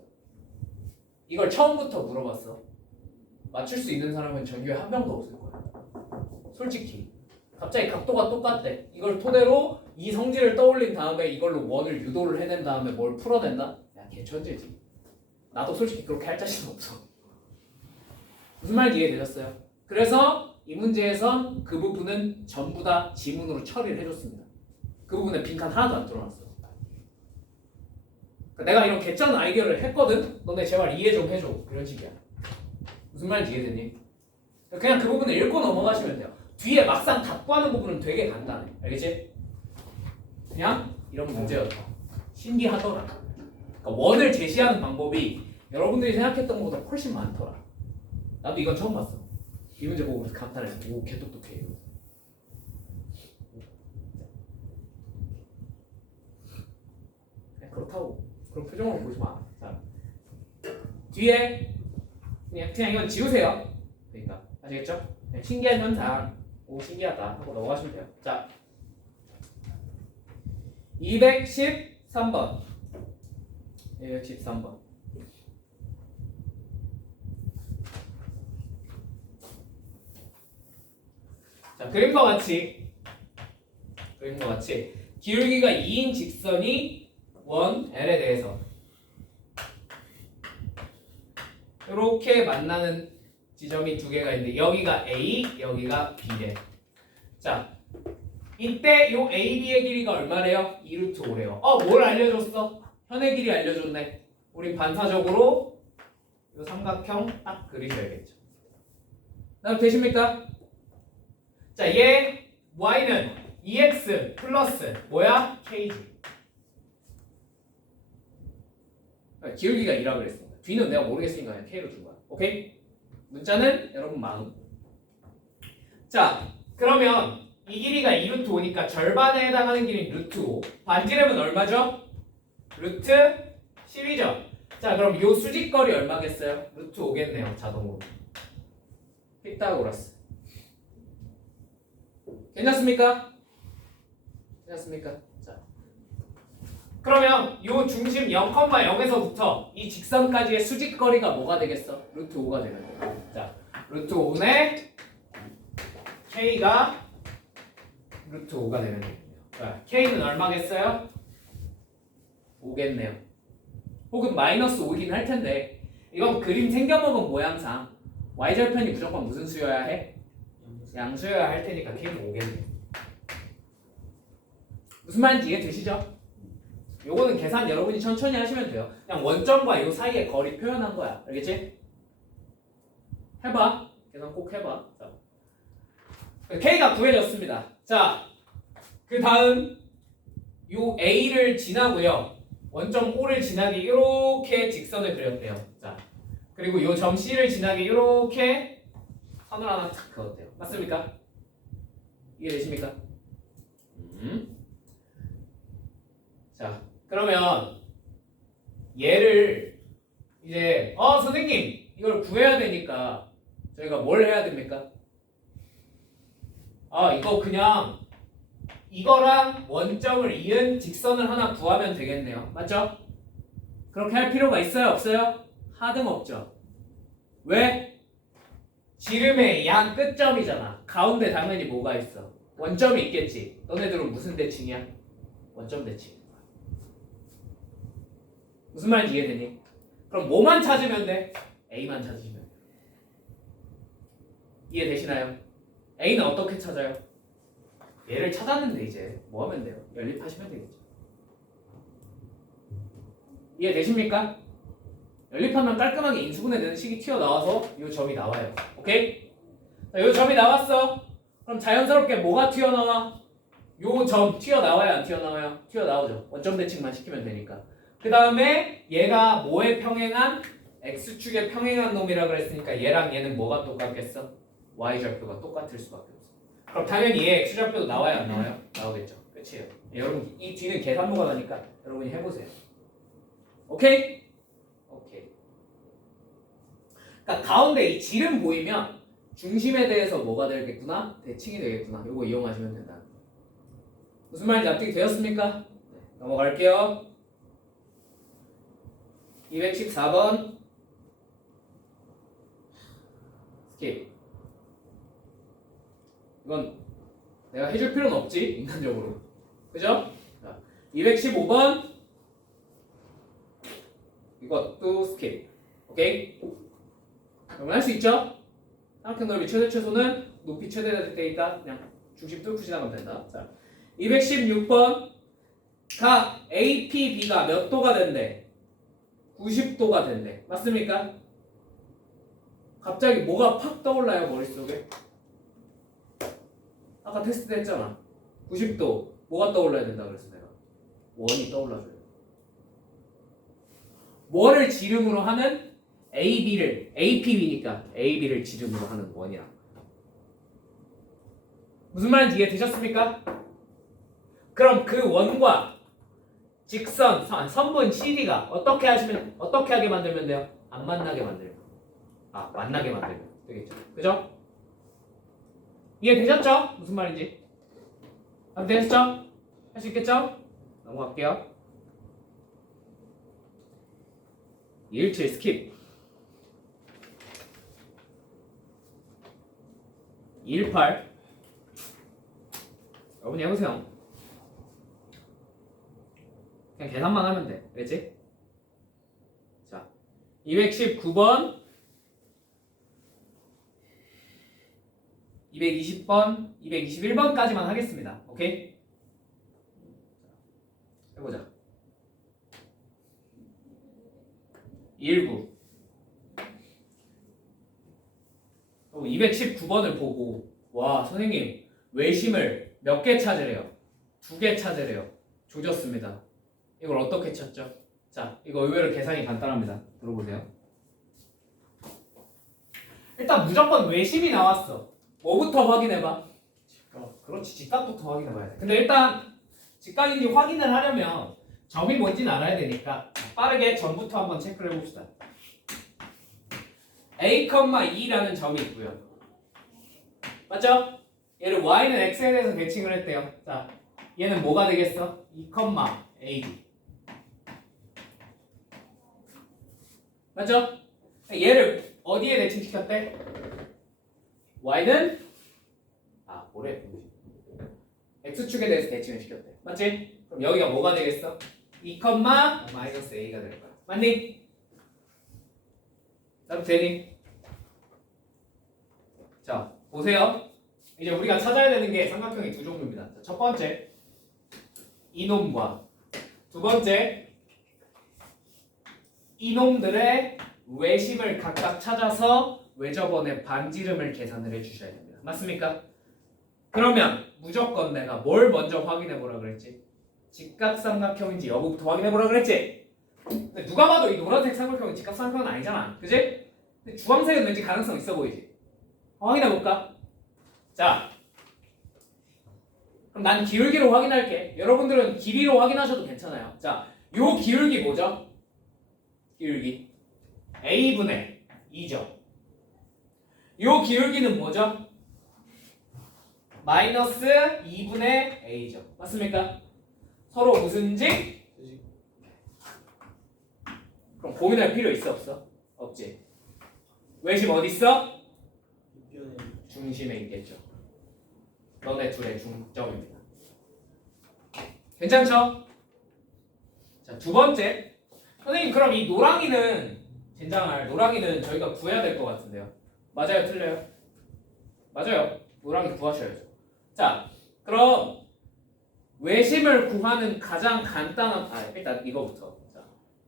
이걸 처음부터 물어봤어. 맞출 수 있는 사람은 전교에 한 명도 없을 거야. 솔직히. 갑자기 각도가 똑같대. 이걸 토대로 이 성질을 떠올린 다음에 이걸로 원을 유도를 해낸 다음에 뭘 풀어낸다? 야, 개천재지. 나도 솔직히 그렇게 할 자신 없어. 무슨 말인지 이해되셨어요? 그래서 이 문제에선 그 부분은 전부 다 지문으로 처리를 해줬습니다. 그 부분에 빈칸 하나도 안 뚫어놨어. 그러니까 내가 이런 개짠 아이디어를 했거든? 너네 제발 이해 좀 해줘. 이런 식이야. 무슨 말인지 이해되니? 그냥 그 부분을 읽고 넘어가시면 돼요. 뒤에 막상 답구하는 부분은 되게 간단해. 알겠지? 그냥 이런 문제였다. 신기하더라. 그러니까 원을 제시하는 방법이 여러분들이 생각했던 것보다 훨씬 많더라. 나도 이건 처음 봤어. 이 문제 보고 감탄했어. 오, 개똑똑해. 그냥 그렇다고. 그런 표정으로 보지 마. 자, 뒤에 그냥 이건 지우세요. 그러니까 아시겠죠? 그냥 신기한 현상. 오, 신기하다 하고 넘어가시면 돼요. 자, 213번. 213번. 자, 그림과 같이 기울기가 2인 직선이 원 L에 대해서 이렇게 만나는 지점이 두 개가 있는데 여기가 A, 여기가 B래. 자, 이때 요 AB의 길이가 얼마래요? 2루트 5래요. 뭘 알려줬어? 현의 길이 알려줬네. 우리 반사적으로 요 삼각형 딱 그리셔야겠죠. 다음 되십니까? 자, 얘 Y는 2x 플러스 뭐야? K지. 기울기가 2라 그랬습니다. D는 내가 모르겠으니까 그냥 K로 준 거야. 오케이? 문자는 여러분 마음. 자, 그러면 이 길이가 2루트 5니까 절반에 해당하는 길이는 루트 5. 반지름은 얼마죠? 루트 10이죠. 자, 그럼 요 수직거리 얼마겠어요? 루트 5겠네요. 자동으로. 피타고라스. 괜찮습니까? 괜찮습니까? 자, 그러면 요 중심 0,0에서부터 이 직선까지의 수직거리가 뭐가 되겠어? 루트 5가 되는 거예요. 자, 루트 5에 K가 루트 5가 되는 거예요. 자, K는 얼마겠어요? 5겠네요. 혹은 마이너스 5이긴 할 텐데 이건 그림 생겨먹은 모양상 Y절편이 무조건 무슨 수여야 해? 양수여야 할 테니까 K는 5겠네. 무슨 말인지 이해되시죠? 요거는 계산 여러분이 천천히 하시면 돼요. 그냥 원점과 요 사이의 거리 표현한 거야. 알겠지? 해봐. 계산 꼭 해봐. 자. K가 구해졌습니다. 자, 그 다음 요 A를 지나고요. 원점 O를 지나게 이렇게 직선을 그렸대요. 자, 그리고 요 점 C를 지나게 이렇게 선을 하나 탁 그었대요. 맞습니까? 이해되십니까? 자, 그러면 얘를 이제 선생님 이걸 구해야 되니까 저희가 뭘 해야 됩니까? 이거 그냥 이거랑 원점을 이은 직선을 하나 구하면 되겠네요. 맞죠? 그렇게 할 필요가 있어요? 없어요? 하등 없죠. 왜? 지름의 양 끝점이잖아. 가운데 당연히 뭐가 있어? 원점이 있겠지. 너네들은 무슨 대칭이야? 원점 대칭. 무슨 말인지 이해되니? 그럼 뭐만 찾으면 돼? A만 찾으시면 돼. 이해되시나요? A는 어떻게 찾아요? 얘를 찾았는데 이제 뭐 하면 돼요? 연립하시면 되겠죠. 이해되십니까? 연립하면 깔끔하게 인수분해 되는 식이 튀어나와서 이 점이 나와요. 오케이? 자, 이 점이 나왔어. 그럼 자연스럽게 뭐가 튀어나와? 요 점 튀어나와요? 안 튀어나와요? 튀어나오죠. 원점 대칭만 시키면 되니까. 그 다음에 얘가 뭐에 평행한? X축에 평행한 놈이라 그랬으니까 얘랑 얘는 뭐가 똑같겠어? Y좌표가 똑같을 수밖에 없어. 그럼 당연히 얘 X좌표도 나와요? 안 나와요? 나오겠죠. 끝이에요. 여러분 이 뒤는 계산모가 나니까 여러분이 해보세요. 오케이? 오케이. 그러니까 가운데 이 지름 보이면 중심에 대해서 뭐가 되겠구나? 대칭이 되겠구나. 이거 이용하시면 된다. 무슨 말인지 납득이 되었습니까? 네, 넘어갈게요. 214번 스킵. 이건 내가 해줄 필요는 없지, 인간적으로. 그죠? 자, 215번 이것도 스킵. 오케이? 그러면 할 수 있죠? 삼각형 넓이 최대 최소는 높이 최대될 때니까 그냥 중심 뚫고 지나가면 된다. 자, 216번 각 APB가 몇 도가 된대? 90도가 된대. 맞습니까? 갑자기 뭐가 팍 떠올라요 머릿속에? 아까 테스트 했잖아. 90도 뭐가 떠올라야 된다 그랬어 내가. 원이 떠올라줘요. 뭐를 지름으로 하는 AB를 APB니까 AB를 지름으로 하는 원이야. 무슨 말인지 이해되셨습니까? 그럼 그 원과 직선 선분 CD가 어떻게 하게 만들면 돼요? 안 만나게 만들면. 만나게 만들면 되겠죠. 그죠? 이해되셨죠? 무슨 말인지? 되셨죠? 할 수 있겠죠? 넘어갈게요. 217 스킵. 218 여러분이 해보세요. 그냥 계산만 하면 돼. 알겠지? 자, 219번 220번 221번까지만 하겠습니다. 오케이? 해보자. 19 219번을 보고 와 선생님 외심을 몇 개 찾으래요? 2개 찾으래요. 조졌습니다. 이걸 어떻게 찾죠? 자, 이거 의외로 계산이 간단합니다. 들어보세요. 일단 무조건 외심이 나왔어. 뭐부터 확인해봐? 직각. 그렇지, 직각부터 확인해봐야 돼. 근데 일단 직각인지 확인을 하려면 점이 뭔지는 알아야 되니까 빠르게 점부터 한번 체크를 해봅시다. A,E라는 점이 있고요. 맞죠? 얘를 Y는 X에 대해서 대칭을 했대요. 자, 얘는 뭐가 되겠어? 2,AD. 맞죠? 얘를 어디에 대칭시켰대? Y는 뭐래? X축에 대해서 대칭을 시켰대. 맞지? 그럼 여기가 뭐가 되겠어? 2,-A가 될 거야. 맞니? 나도 되니? 자, 보세요. 이제 우리가 찾아야 되는 게 삼각형이 두 종류입니다. 자, 첫 번째 이놈과 두 번째, 이놈들의 외심을 각각 찾아서 외접원의 반지름을 계산을 해주셔야 됩니다. 맞습니까? 그러면 무조건 내가 뭘 먼저 확인해 보라 그랬지? 직각삼각형인지 여부부터 확인해 보라 그랬지? 근데 누가 봐도 이 노란색 삼각형은 직각삼각형은 아니잖아, 그지? 근데 주황색은 왠지 가능성 있어 보이지? 확인해 볼까? 자, 그럼 난 기울기로 확인할게. 여러분들은 길이로 확인하셔도 괜찮아요. 자, 요 기울기 뭐죠? 기울기 a분의 2죠. 요 기울기는 뭐죠? 마이너스 2분의 a죠. 맞습니까? 서로 무슨지? 그럼 고민할 필요 있어 없어? 없지. 외심 어디 있어? 뒷변에 중심에 있겠죠. 너네 둘의 중점입니다. 괜찮죠? 자, 두 번째. 선생님, 그럼 이 노랑이는 젠장할 노랑이는 저희가 구해야 될 것 같은데요. 맞아요, 틀려요? 맞아요. 노랑이 구하셔야죠. 자, 그럼 외심을 구하는 가장 간단한 일단 이거부터. 자,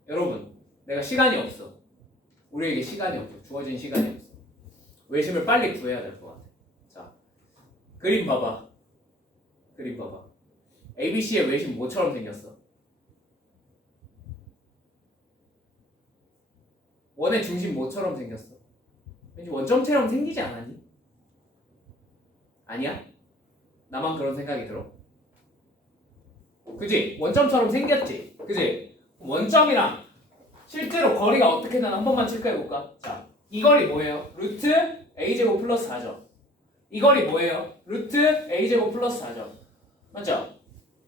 여러분, 내가 시간이 없어. 우리에게 시간이 없어. 주어진 시간이 없어. 외심을 빨리 구해야 될 것 같아. 자, 그림 봐봐. 그림 봐봐. ABC의 외심 뭐처럼 생겼어? 원의 중심 뭐처럼 생겼어? 왠지 원점체럼 생기지 않았니? 아니야? 나만 그런 생각이 들어? 그지? 원점처럼 생겼지? 그지? 원점이랑 실제로 거리가 어떻게 되나 한 번만 체크해볼까? 자, 이 거리 뭐예요? 루트 a제곱 플러스 4죠. 이 거리 뭐예요? 루트 a제곱 플러스 4죠. 맞죠?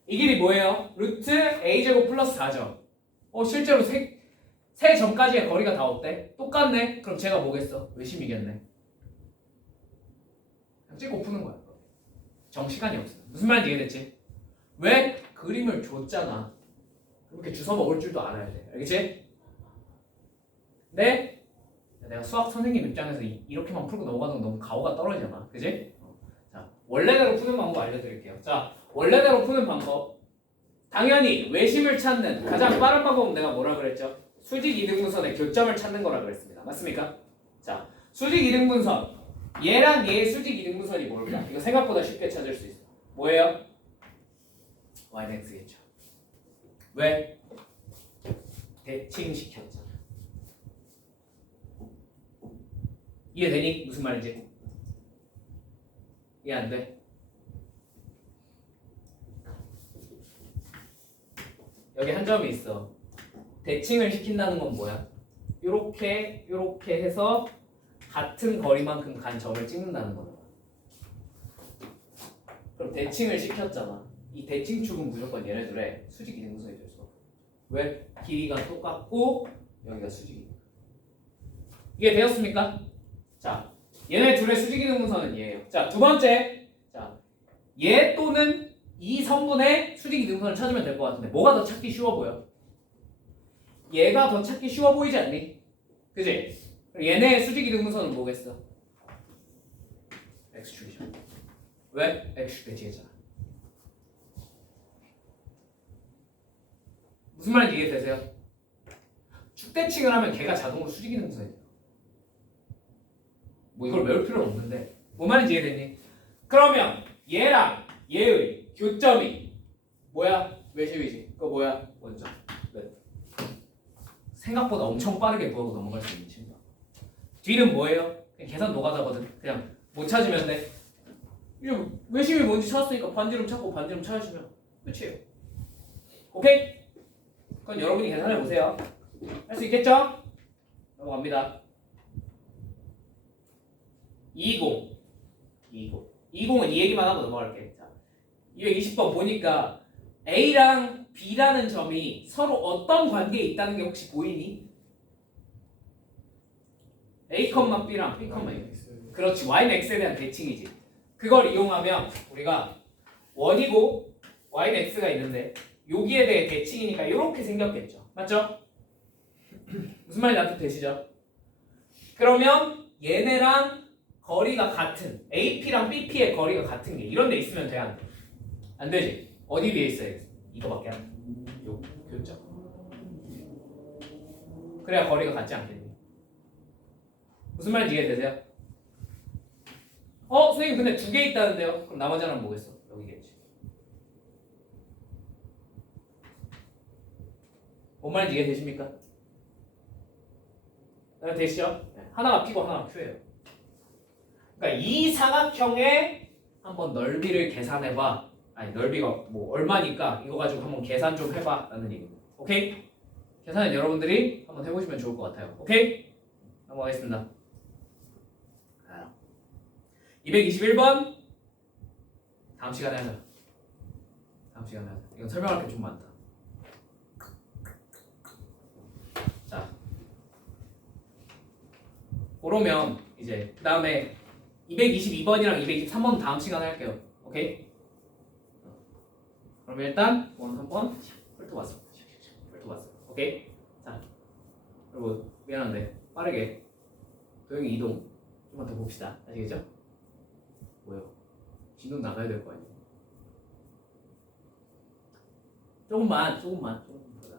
이 길이 뭐예요? 루트 a제곱 플러스 4죠. 실제로 세 점까지의 거리가 다 어때? 똑같네? 그럼 제가 뭐겠어? 외심이겠네. 그냥 찍고 푸는 거야. 정시간이 없어. 무슨 말인지 이해됐지? 왜? 그림을 줬잖아. 그렇게 주워 먹을 줄도 알아야 돼. 알겠지? 네? 내가 수학 선생님 입장에서 이렇게만 풀고 넘어가는 건 너무 가오가 떨어지잖아. 그지? 자, 원래대로 푸는 방법 알려드릴게요. 자, 원래대로 푸는 방법. 당연히 외심을 찾는 가장 빠른 방법은 내가 뭐라 그랬죠? 수직 이등분선의 교점을 찾는 거라 그랬습니다. 맞습니까? 자, 수직 이등분선. 얘랑 얘의 수직 이등분선이 뭘까? 이거 생각보다 쉽게 찾을 수 있어. 뭐예요? yx겠죠. 왜? 대칭시켰잖아. 이해되니? 무슨 말인지? 이해 안 돼? 여기 한 점이 있어. 대칭을 시킨다는 건 뭐야? 요렇게 해서 같은 거리만큼 간 점을 찍는다는 거야. 그럼 대칭을 시켰잖아. 이 대칭축은 무조건 얘네들의 수직 이등분선이 될 수 없어. 왜? 길이가 똑같고 여기가 수직이니까. 이게 되었습니까? 자, 얘네 둘의 수직 이등분선은 얘예요. 자, 두 번째. 자, 얘 또는 이 선분의 수직 이등분선을 찾으면 될 것 같은데 뭐가 더 찾기 쉬워 보여? 얘가 더 찾기 쉬워 보이지 않니? 그지? 얘네의 수직 이등분선은 뭐겠어? x축이죠. 왜? x축 대칭했잖아. 무슨 말인지 이해되세요? 축대칭을 하면 걔가 자동으로 수직 이등분선이 돼요. 뭐 이걸 외울 필요는 없는데 뭔 말인지 이해되니? 그러면 얘랑 얘의 교점이 뭐야? 외심이지. 그거 뭐야? 원점. 네. 생각보다 엄청 빠르게 구하고 넘어갈 수 있는 친구야. 뒤는 뭐예요? 그냥 계산 노가다거든. 그냥 못 찾으면 돼. 이거 외심이 뭔지 찾았으니까 반지름 찾고 반지름 찾으시면 끝이에요. 오케이? 그건 여러분이 계산해 보세요. 할 수 있겠죠? 넘어갑니다. 20은 이 얘기만 하고 넘어갈게. 자, 220번 보니까 A랑 B라는 점이 서로 어떤 관계에 있다는 게 혹시 보이니? A, B랑 B, A. 그렇지. Y는 X에 대한 대칭이지. 그걸 이용하면 우리가 원이고 Y는 X가 있는데 여기에 대해 대칭이니까 이렇게 생겼겠죠. 맞죠? 무슨 말인지 납득되시죠? 그러면 얘네랑 거리가 같은 AP랑 BP의 거리가 같은 게 이런 데 있으면 돼? 안 돼? 안 되지? 어디 위에 있어야겠어? 이거밖에 안 돼. 교점. 그래야 거리가 같지 않겠니? 무슨 말인지 이해되세요? 선생님 근데 두 개 있다는데요? 그럼 나머지 하나는 뭐겠어? 여기겠지. 뭔 말인지 이해되십니까? 되시죠? 네. 하나가 P고 하나가 Q예요. 그러니까 이 사각형의 한번 넓이를 계산해봐. 아니 넓이가 뭐 얼마니까 이거 가지고 한번 계산 좀 해봐 라는 얘기입니다. 오케이? 계산은 여러분들이 한번 해보시면 좋을 것 같아요. 오케이? 넘어가겠습니다. 221번 다음 시간에 하자. 다음 시간에 하자. 이건 설명할 게 좀 많다. 자, 그러면 이제 그 다음에 222번이랑 223번 다음 시간에 할게요. 오케이? 그럼 일단 오늘 한번 훑어봤어. 오케이? 자, 여러분 미안한데 빠르게 도형의 이동 좀만 더 봅시다. 아시겠죠? 뭐요? 진동 나가야 될 거 아니에요? 조금만 보자.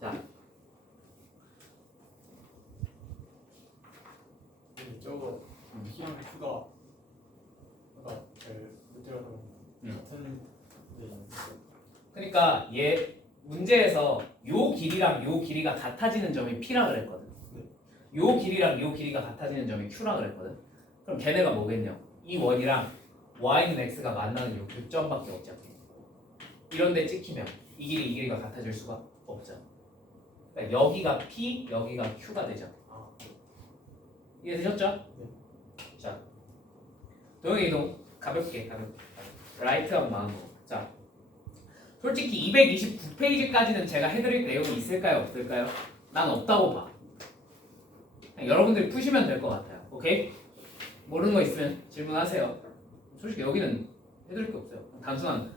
자, 저거 P랑 Q가 아까 잘 못 들어서 같은 그러니까 얘 문제에서 요 길이랑 요 길이가 같아지는 점이 P라 그랬거든. 요 길이랑 요 길이가 같아지는 점이 Q라 그랬거든. 그럼 걔네가 뭐겠냐? 이 원이랑 y는 x가 만나는 요 교점밖에 없지 않겠냐? 이런데 찍히면 이 길이가 같아질 수가 없잖아. 그러니까 여기가 P, 여기가 Q가 되잖아. 이해되셨죠? 네. 자, 도형의 이동 가볍게 라이트한 마음으로. 자, 솔직히 229페이지까지는 제가 해드릴 내용이 있을까요? 없을까요? 난 없다고 봐. 그냥 여러분들이 푸시면 될 것 같아요. 오케이? 모르는 거 있으면 질문하세요. 솔직히 여기는 해드릴 게 없어요. 단순한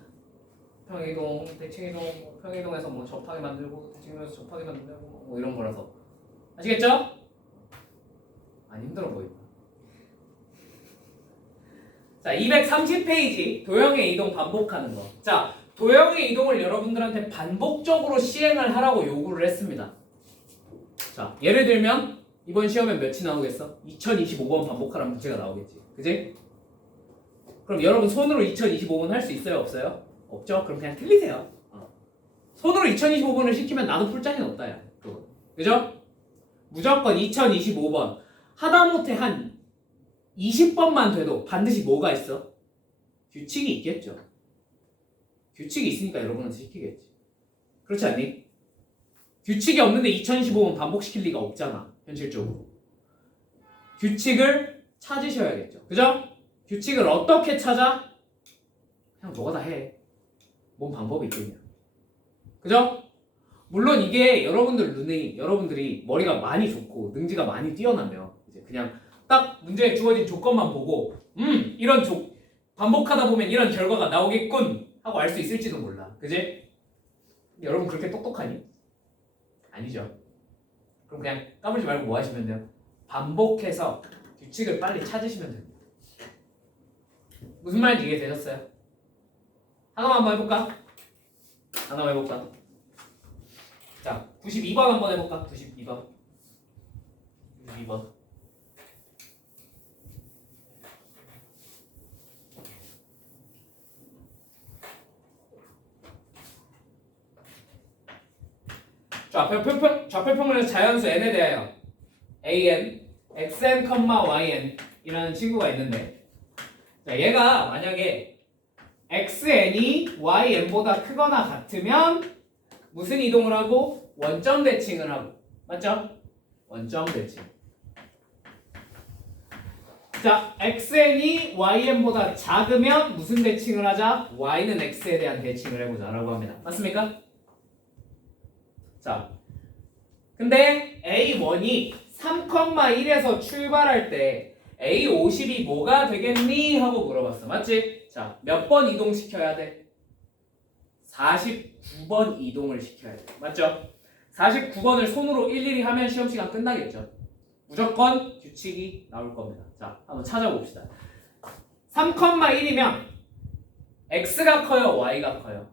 평이동, 대칭이동, 평이동에서 뭐 접하게 만들고 대칭이동에서 접하게 만들고 뭐 이런 거라서 아시겠죠? 안 힘들어 보인다. 자, 230페이지 도형의 이동 반복하는 거. 자, 도형의 이동을 여러분들한테 반복적으로 시행을 하라고 요구를 했습니다. 자, 예를 들면 이번 시험에 몇이 나오겠어? 2025번 반복하라는 문제가 나오겠지. 그지? 그럼 여러분 손으로 2025번 할 수 있어요? 없어요? 없죠? 그럼 그냥 틀리세요. 손으로 2025번을 시키면 나도 풀 자신 없다. 야. 그죠? 무조건 2025번 하다못해 한 20번만 돼도 반드시 뭐가 있어? 규칙이 있겠죠. 규칙이 있으니까 여러분은 시키겠지. 그렇지 않니? 규칙이 없는데 2025번 반복시킬 리가 없잖아. 현실적으로. 규칙을 찾으셔야겠죠. 그죠? 규칙을 어떻게 찾아? 그냥 너가 다 해. 뭔 방법이 있겠냐. 그죠? 물론 이게 여러분들이 머리가 많이 좋고 능지가 많이 뛰어나면 이제 그냥 딱 문제에 주어진 조건만 보고 이런 반복하다 보면 이런 결과가 나오겠군 하고 알 수 있을지도 몰라. 그지? 여러분 그렇게 똑똑하니? 아니죠. 그럼 그냥 까불지 말고 뭐 하시면 돼요? 반복해서 규칙을 빨리 찾으시면 됩니다. 무슨 말인지 이해되셨어요? 하나만 한번 해볼까? 하나만 해볼까? 자, 92번 한번 해볼까? 92번. 좌표평면에서 자연수 n에 대하여 an, xn, yn 이라는 친구가 있는데, 자, 얘가 만약에 xn이 yn보다 크거나 같으면 무슨 이동을 하고? 원점 대칭을 하고. 맞죠? 원점 대칭. 자, xn이 yn보다 작으면 무슨 대칭을 하자? y는 x에 대한 대칭을 해보자 라고 합니다. 맞습니까? 자, 근데 A1이 3,1에서 출발할 때 A50이 뭐가 되겠니? 하고 물어봤어. 맞지? 자, 몇 번 이동시켜야 돼? 49번 이동을 시켜야 돼. 맞죠? 49번을 손으로 일일이 하면 시험시간 끝나겠죠. 무조건 규칙이 나올 겁니다. 자, 한번 찾아봅시다. 3,1이면 x가 커요? y가 커요?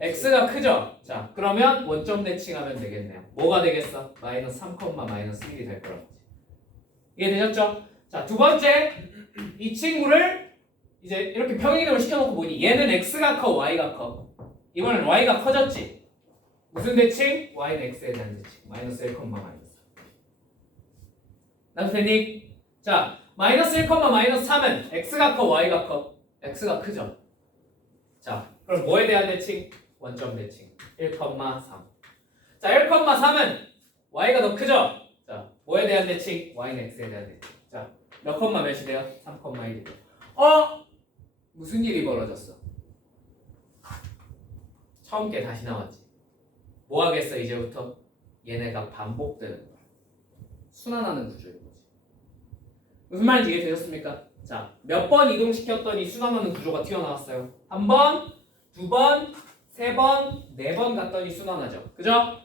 x가 크죠? 자, 그러면 원점 대칭하면 되겠네요. 뭐가 되겠어? 마이너스 3, 마이너스 1이 될 거라고. 이해되셨죠? 자, 두 번째, 이 친구를 이제 이렇게 평행이동을 시켜놓고 보니 얘는 x가 커, y가 커. 이번엔 y가 커졌지. 무슨 대칭? y는 x에 대한 대칭. 마이너스 1, 마이너스. 나도 되니? 자, 마이너스 1, 마이너스 3은 x가 커, y가 커? x가 크죠? 자, 그럼 뭐에 대한 대칭? 원점 대칭 1, 3. 자, 1, 3은 y가 더 크죠? 자, 뭐에 대한 대칭? y는 x에 대한 대칭. 자, 몇 컴마 몇이 돼요? 3, 1이 돼요. 무슨 일이 벌어졌어? 처음 게 다시 나왔지. 뭐 하겠어 이제부터? 얘네가 반복되는 거야. 순환하는 구조인 거지. 무슨 말인지 이해되셨습니까? 자, 몇 번 이동시켰더니 순환하는 구조가 튀어나왔어요. 한 번, 두 번, 세 번, 네 번 갔더니 순환하죠. 그죠?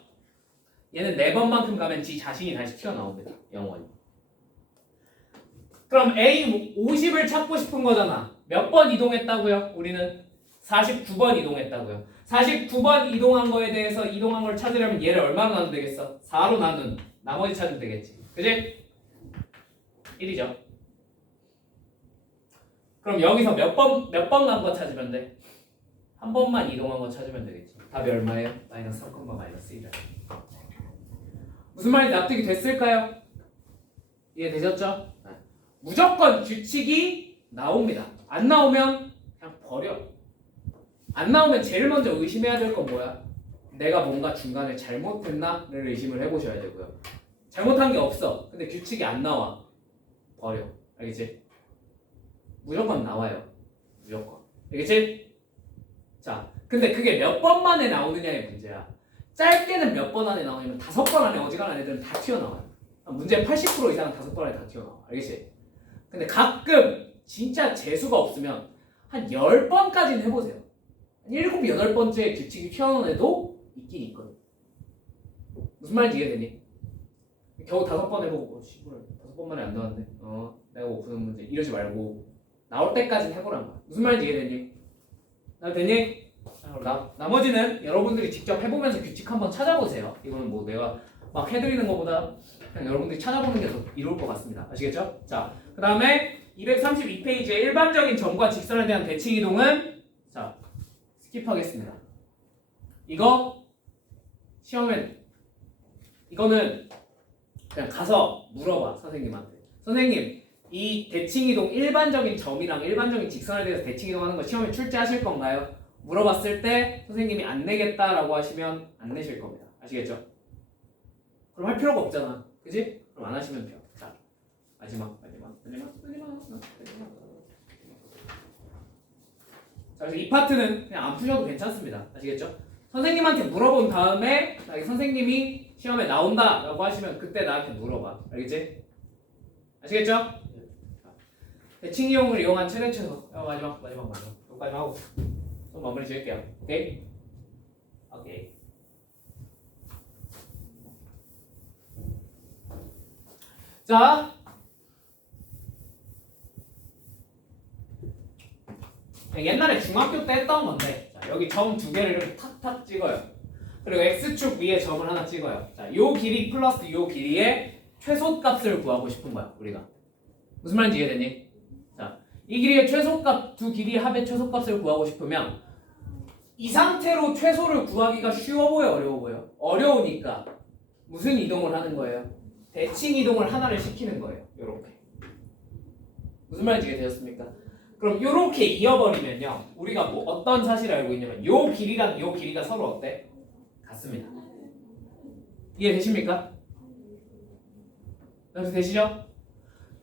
얘는 네 번만큼 가면 지 자신이 다시 튀어나옵니다. 영원히. 그럼 A 50을 찾고 싶은 거잖아. 몇 번 이동했다고요? 우리는 49번 이동했다고요. 49번 이동한 거에 대해서 이동한 걸 찾으려면 얘를 얼마로 나누면 되겠어? 4로 나눈 나머지 찾으면 되겠지. 그지? 1이죠. 그럼 여기서 몇 번 간 거 찾으면 돼? 한 번만 이동한 거 찾으면 되겠지. 답이 얼마예요? 마이너스 3, 마이너스 1이야. 무슨 말인지 납득이 됐을까요? 이해되셨죠? 무조건 규칙이 나옵니다. 안 나오면 그냥 버려. 안 나오면 제일 먼저 의심해야 될 건 뭐야? 내가 뭔가 중간에 잘못했나를 의심을 해보셔야 되고요. 잘못한 게 없어. 근데 규칙이 안 나와. 버려. 알겠지? 무조건 나와요. 무조건. 알겠지? 자, 근데 그게 몇 번 만에 나오느냐의 문제야. 짧게는 몇 번 안에 나오냐면 5번 안에 어지간한 애들은 다 튀어나와요. 문제의 80% 이상은 5번 안에 다 튀어나와. 알겠지? 근데 가끔 진짜 재수가 없으면 한 10번까지는 해보세요. 한 7, 8번째 규칙이 튀어나온 애도 있긴 있거든. 무슨 말인지 이해되니? 겨우 5번 해보고 5번 만에 안 나왔네. 내가 못 푸는 문제 이러지 말고 나올 때까지는 해보란 거야. 무슨 말인지 이해되니? 나 되니? 나머지는 여러분들이 직접 해보면서 규칙 한번 찾아보세요. 이거는 뭐 내가 막 해드리는 것보다 그냥 여러분들이 찾아보는 게 더 이로울 것 같습니다. 아시겠죠? 자, 그 다음에 232페이지의 일반적인 점과 직선에 대한 대칭 이동은 자, 스킵하겠습니다. 이거 시험에 이거는 그냥 가서 물어봐 선생님한테. 선생님, 이 대칭 이동 일반적인 점이랑 일반적인 직선에 대해서 대칭 이동하는 거 시험에 출제하실 건가요? 물어봤을 때 선생님이 안 내겠다라고 하시면 안 내실 겁니다. 아시겠죠? 그럼 할 필요가 없잖아. 그지? 그럼 안 하시면 돼요. 자, 마지막. 자, 그래서 이 파트는 그냥 안 푸셔도 괜찮습니다. 아시겠죠? 선생님한테 물어본 다음에 선생님이 시험에 나온다라고 하시면 그때 나한테 물어봐. 알겠지? 아시겠죠? 대칭 이용을 이용한 최대 최소. 마지막. 여기까지 하고 좀 마무리 지을게요. 오케이? 오케이. 자, 옛날에 중학교 때 했던 건데, 자, 여기 점 2개를 이렇게 탁탁 찍어요. 그리고 x축 위에 점을 하나 찍어요. 자, 요 길이 플러스 요 길이의 최소값을 구하고 싶은 거야, 우리가. 무슨 말인지 이해되니? 자, 이 길이의 최소값, 두 길이의 합의 최소값을 구하고 싶으면 이 상태로 최소를 구하기가 쉬워 보여, 어려워 보여? 어려우니까 무슨 이동을 하는 거예요? 대칭 이동을 하나를 시키는 거예요. 요렇게. 무슨 말인지 이해되셨습니까? 그럼 요렇게 이어버리면요, 우리가 뭐 어떤 사실을 알고 있냐면 요 길이랑 요 길이가 서로 어때? 같습니다. 이해되십니까? 되시죠?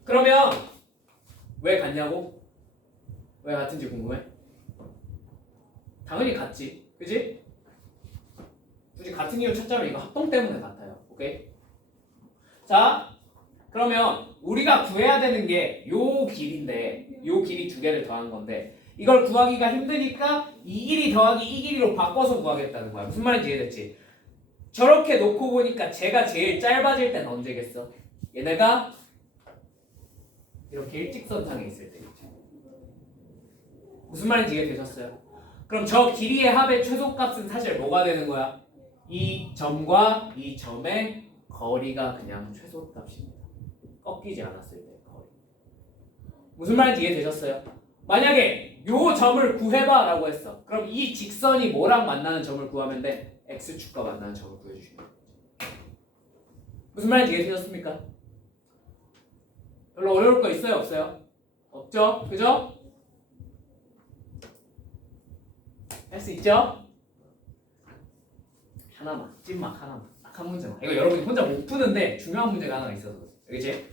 그러면 왜 같냐고? 왜 같은지 궁금해? 당연히 같지, 그지? 굳이 같은 이유 찾자면 이거 합동 때문에 같아요. 오케이? 자, 그러면 우리가 구해야 되는 게 요 길인데 요 길이 2개를 더한 건데 이걸 구하기가 힘드니까 이 길이 더하기 이 길이로 바꿔서 구하겠다는 거야. 무슨 말인지 이해됐지? 저렇게 놓고 보니까 제가 제일 짧아질 때는 언제겠어? 얘네가 이렇게 일직선상에 있을 때겠죠. 무슨 말인지 이해되셨어요? 그럼 저 길이의 합의 최소값은 사실 뭐가 되는 거야? 이 점과 이 점의 거리가 그냥 최소값입니다. 꺾이지 않았을 때 거리. 무슨 말인지 이해되셨어요? 만약에 요 점을 구해봐 라고 했어. 그럼 이 직선이 뭐랑 만나는 점을 구하면 돼? x축과 만나는 점을 구해주시면 돼. 무슨 말인지 이해되셨습니까? 별로 어려울 거 있어요? 없어요? 없죠? 그죠? 할 수 있죠? 하나만, 찐막 하나만. 딱 한 문제만. 이거 여러분이 혼자 못 푸는데 중요한 문제가 하나 있어서. 그치?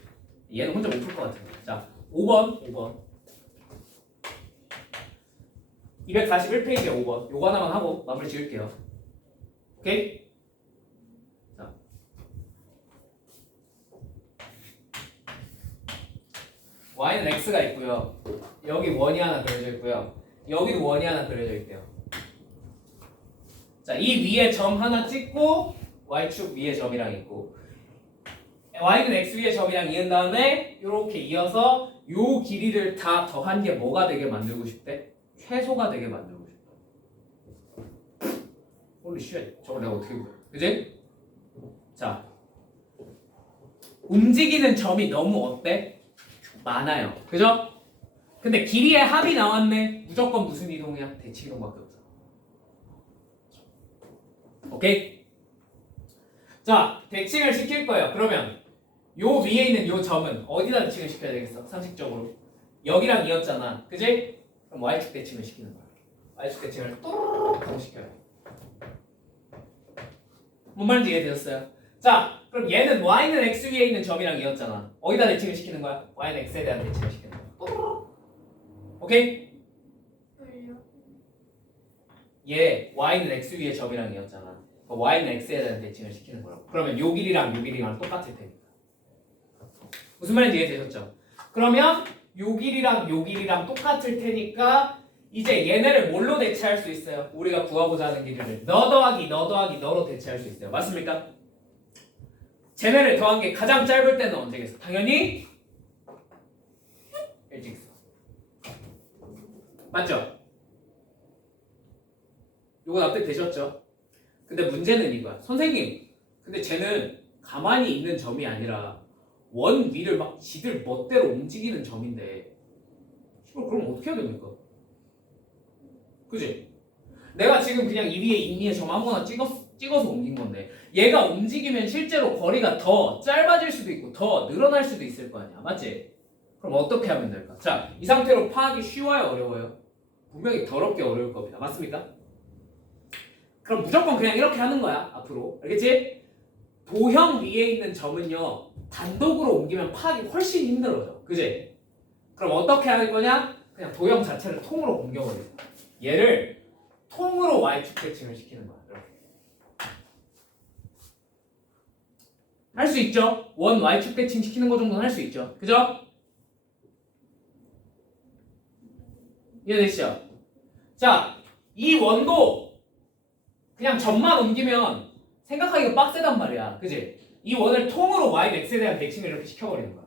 얘는 혼자 못 풀 것 같은 거야. 자, 5번. 241페이지에 5번. 요거 하나만 하고 마무리 지을게요. 오케이? 자. y는 x가 있고요. 여기 원이 하나 그려져 있고요. 여기도 원이 하나 그려져 있대요. 자, 이 위에 점 하나 찍고 y축 위에 점이랑 있고 y는 x 위에 점이랑 이은 다음에 이렇게 이어서 요 길이를 다 더한 게 뭐가 되게 만들고 싶대? 최소가 되게 만들고 싶대. 홀리 쉣. 저걸 내가 어떻게 구해? 그지? 자, 움직이는 점이 너무 어때? 많아요. 그죠? 근데 길이의 합이 나왔네. 무조건 무슨 이동이야? 대칭 이동밖에 없어. 오케이? 자, 대칭을 시킬 거예요. 그러면 요 위에 있는 요 점은 어디다 대칭을 시켜야 되겠어? 상식적으로 여기랑 이었잖아. 그지? 그럼 y축 대칭을 시키는 거야. y축 대칭을 또르륵 하고 시켜요. 뭔 말인지 이해되셨어요? 자, 그럼 얘는 y는 x 위에 있는 점이랑 이었잖아. 어디다 대칭을 시키는 거야? y는 x에 대한 대칭을 시키는 거야. 또르륵. 오케이? 왜요? 얘 y는 x 위에 점이랑 이었잖아. y는 x에 대한 대칭을 시키는 거라고. 그러면 요 길이랑 똑같을 테니까. 무슨 말인지 이해되셨죠? 그러면 요 길이랑 똑같을 테니까 이제 얘네를 뭘로 대체할 수 있어요? 우리가 구하고자 하는 길이를 너 더하기 너로 대체할 수 있어요. 맞습니까? 쟤네를 더한 게 가장 짧을 때는 언제겠어? 당연히 일직선. 맞죠? 요거 납득되셨죠? 근데 문제는 이거야. 선생님, 근데 쟤는 가만히 있는 점이 아니라 원 위를 막 지들 멋대로 움직이는 점인데 그럼 어떻게 해야 됩니까? 그지? 내가 지금 그냥 이 위에 인위의 점 아무거나 찍어서 옮긴 건데 얘가 움직이면 실제로 거리가 더 짧아질 수도 있고 더 늘어날 수도 있을 거 아니야. 맞지? 그럼 어떻게 하면 될까? 자, 이 상태로 파악이 쉬워요? 어려워요? 분명히 더럽게 어려울 겁니다. 맞습니까? 그럼 무조건 그냥 이렇게 하는 거야. 앞으로. 알겠지? 도형 위에 있는 점은요 단독으로 옮기면 파악이 훨씬 힘들어져. 그지? 그럼 어떻게 할 거냐? 그냥 도형 자체를 통으로 옮겨버려. 얘를 통으로 y축 대칭을 시키는 거야. 이렇게. 할 수 있죠? 원 y축 대칭 시키는 거 정도는 할 수 있죠. 그죠? 이해되시죠? 자, 이 원도 그냥 점만 옮기면 생각하기가 빡세단 말이야. 그지? 이 원을 통으로 y, x에 대한 대칭을 이렇게 시켜버리는 거야.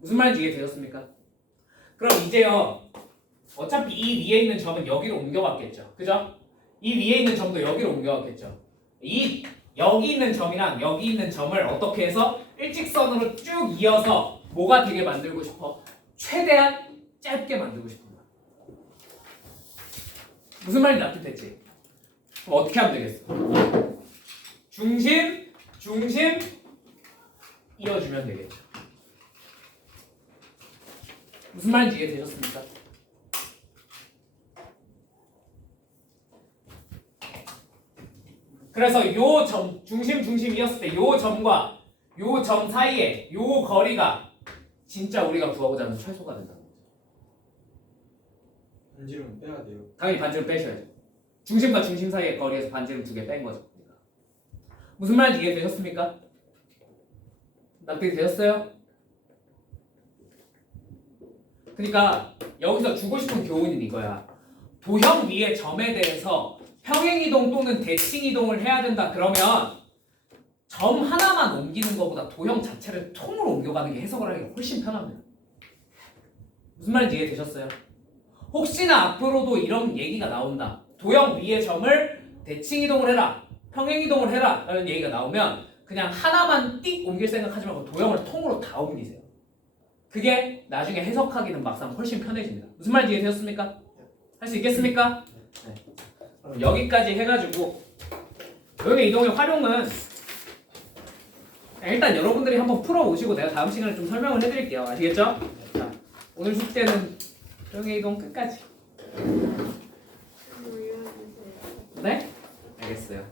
무슨 말인지 이해되셨습니까? 그럼 이제요 어차피 이 위에 있는 점은 여기로 옮겨갔겠죠. 그죠? 이 위에 있는 점도 여기로 옮겨갔겠죠. 이 여기 있는 점이랑 여기 있는 점을 어떻게 해서 일직선으로 쭉 이어서 뭐가 되게 만들고 싶어? 최대한 짧게 만들고 싶은 거야. 무슨 말인지 납득됐지? 그럼 어떻게 하면 되겠어? 중심 이어주면 되겠죠. 무슨 말인지 이해되셨습니까? 그래서 요 점 중심이었을 때 요 점과 요 점 사이에 요 거리가 진짜 우리가 구하고자 하는 최소가 된다는 거죠. 반지름 빼야 돼요. 당연히 반지름 빼셔야죠. 중심과 중심 사이의 거리에서 반지름 2개 뺀 거죠. 무슨 말인지 이해되셨습니까? 납득이 되셨어요? 그러니까 여기서 주고 싶은 교훈은 이거야. 도형 위의 점에 대해서 평행이동 또는 대칭이동을 해야 된다 그러면 점 하나만 옮기는 것보다 도형 자체를 통으로 옮겨가는 게 해석을 하기가 훨씬 편합니다. 무슨 말인지 이해되셨어요? 혹시나 앞으로도 이런 얘기가 나온다. 도형 위의 점을 대칭 이동을 해라. 평행 이동을 해라. 라는 얘기가 나오면 그냥 하나만 띡 옮길 생각하지 말고 도형을 통으로 다 옮기세요. 그게 나중에 해석하기는 막상 훨씬 편해집니다. 무슨 말인지 이해되셨습니까? 할 수 있겠습니까? 네. 그럼 여기까지 해가지고 도형의 이동의 활용은 일단 여러분들이 한번 풀어오시고 내가 다음 시간에 좀 설명을 해드릴게요. 아시겠죠? 자, 오늘 숙제는 도형의 이동 끝까지. 올려주세요. 네? 알겠어요.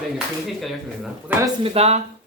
네, 이거 2시까지 하시면 됩니다. 고생하셨습니다.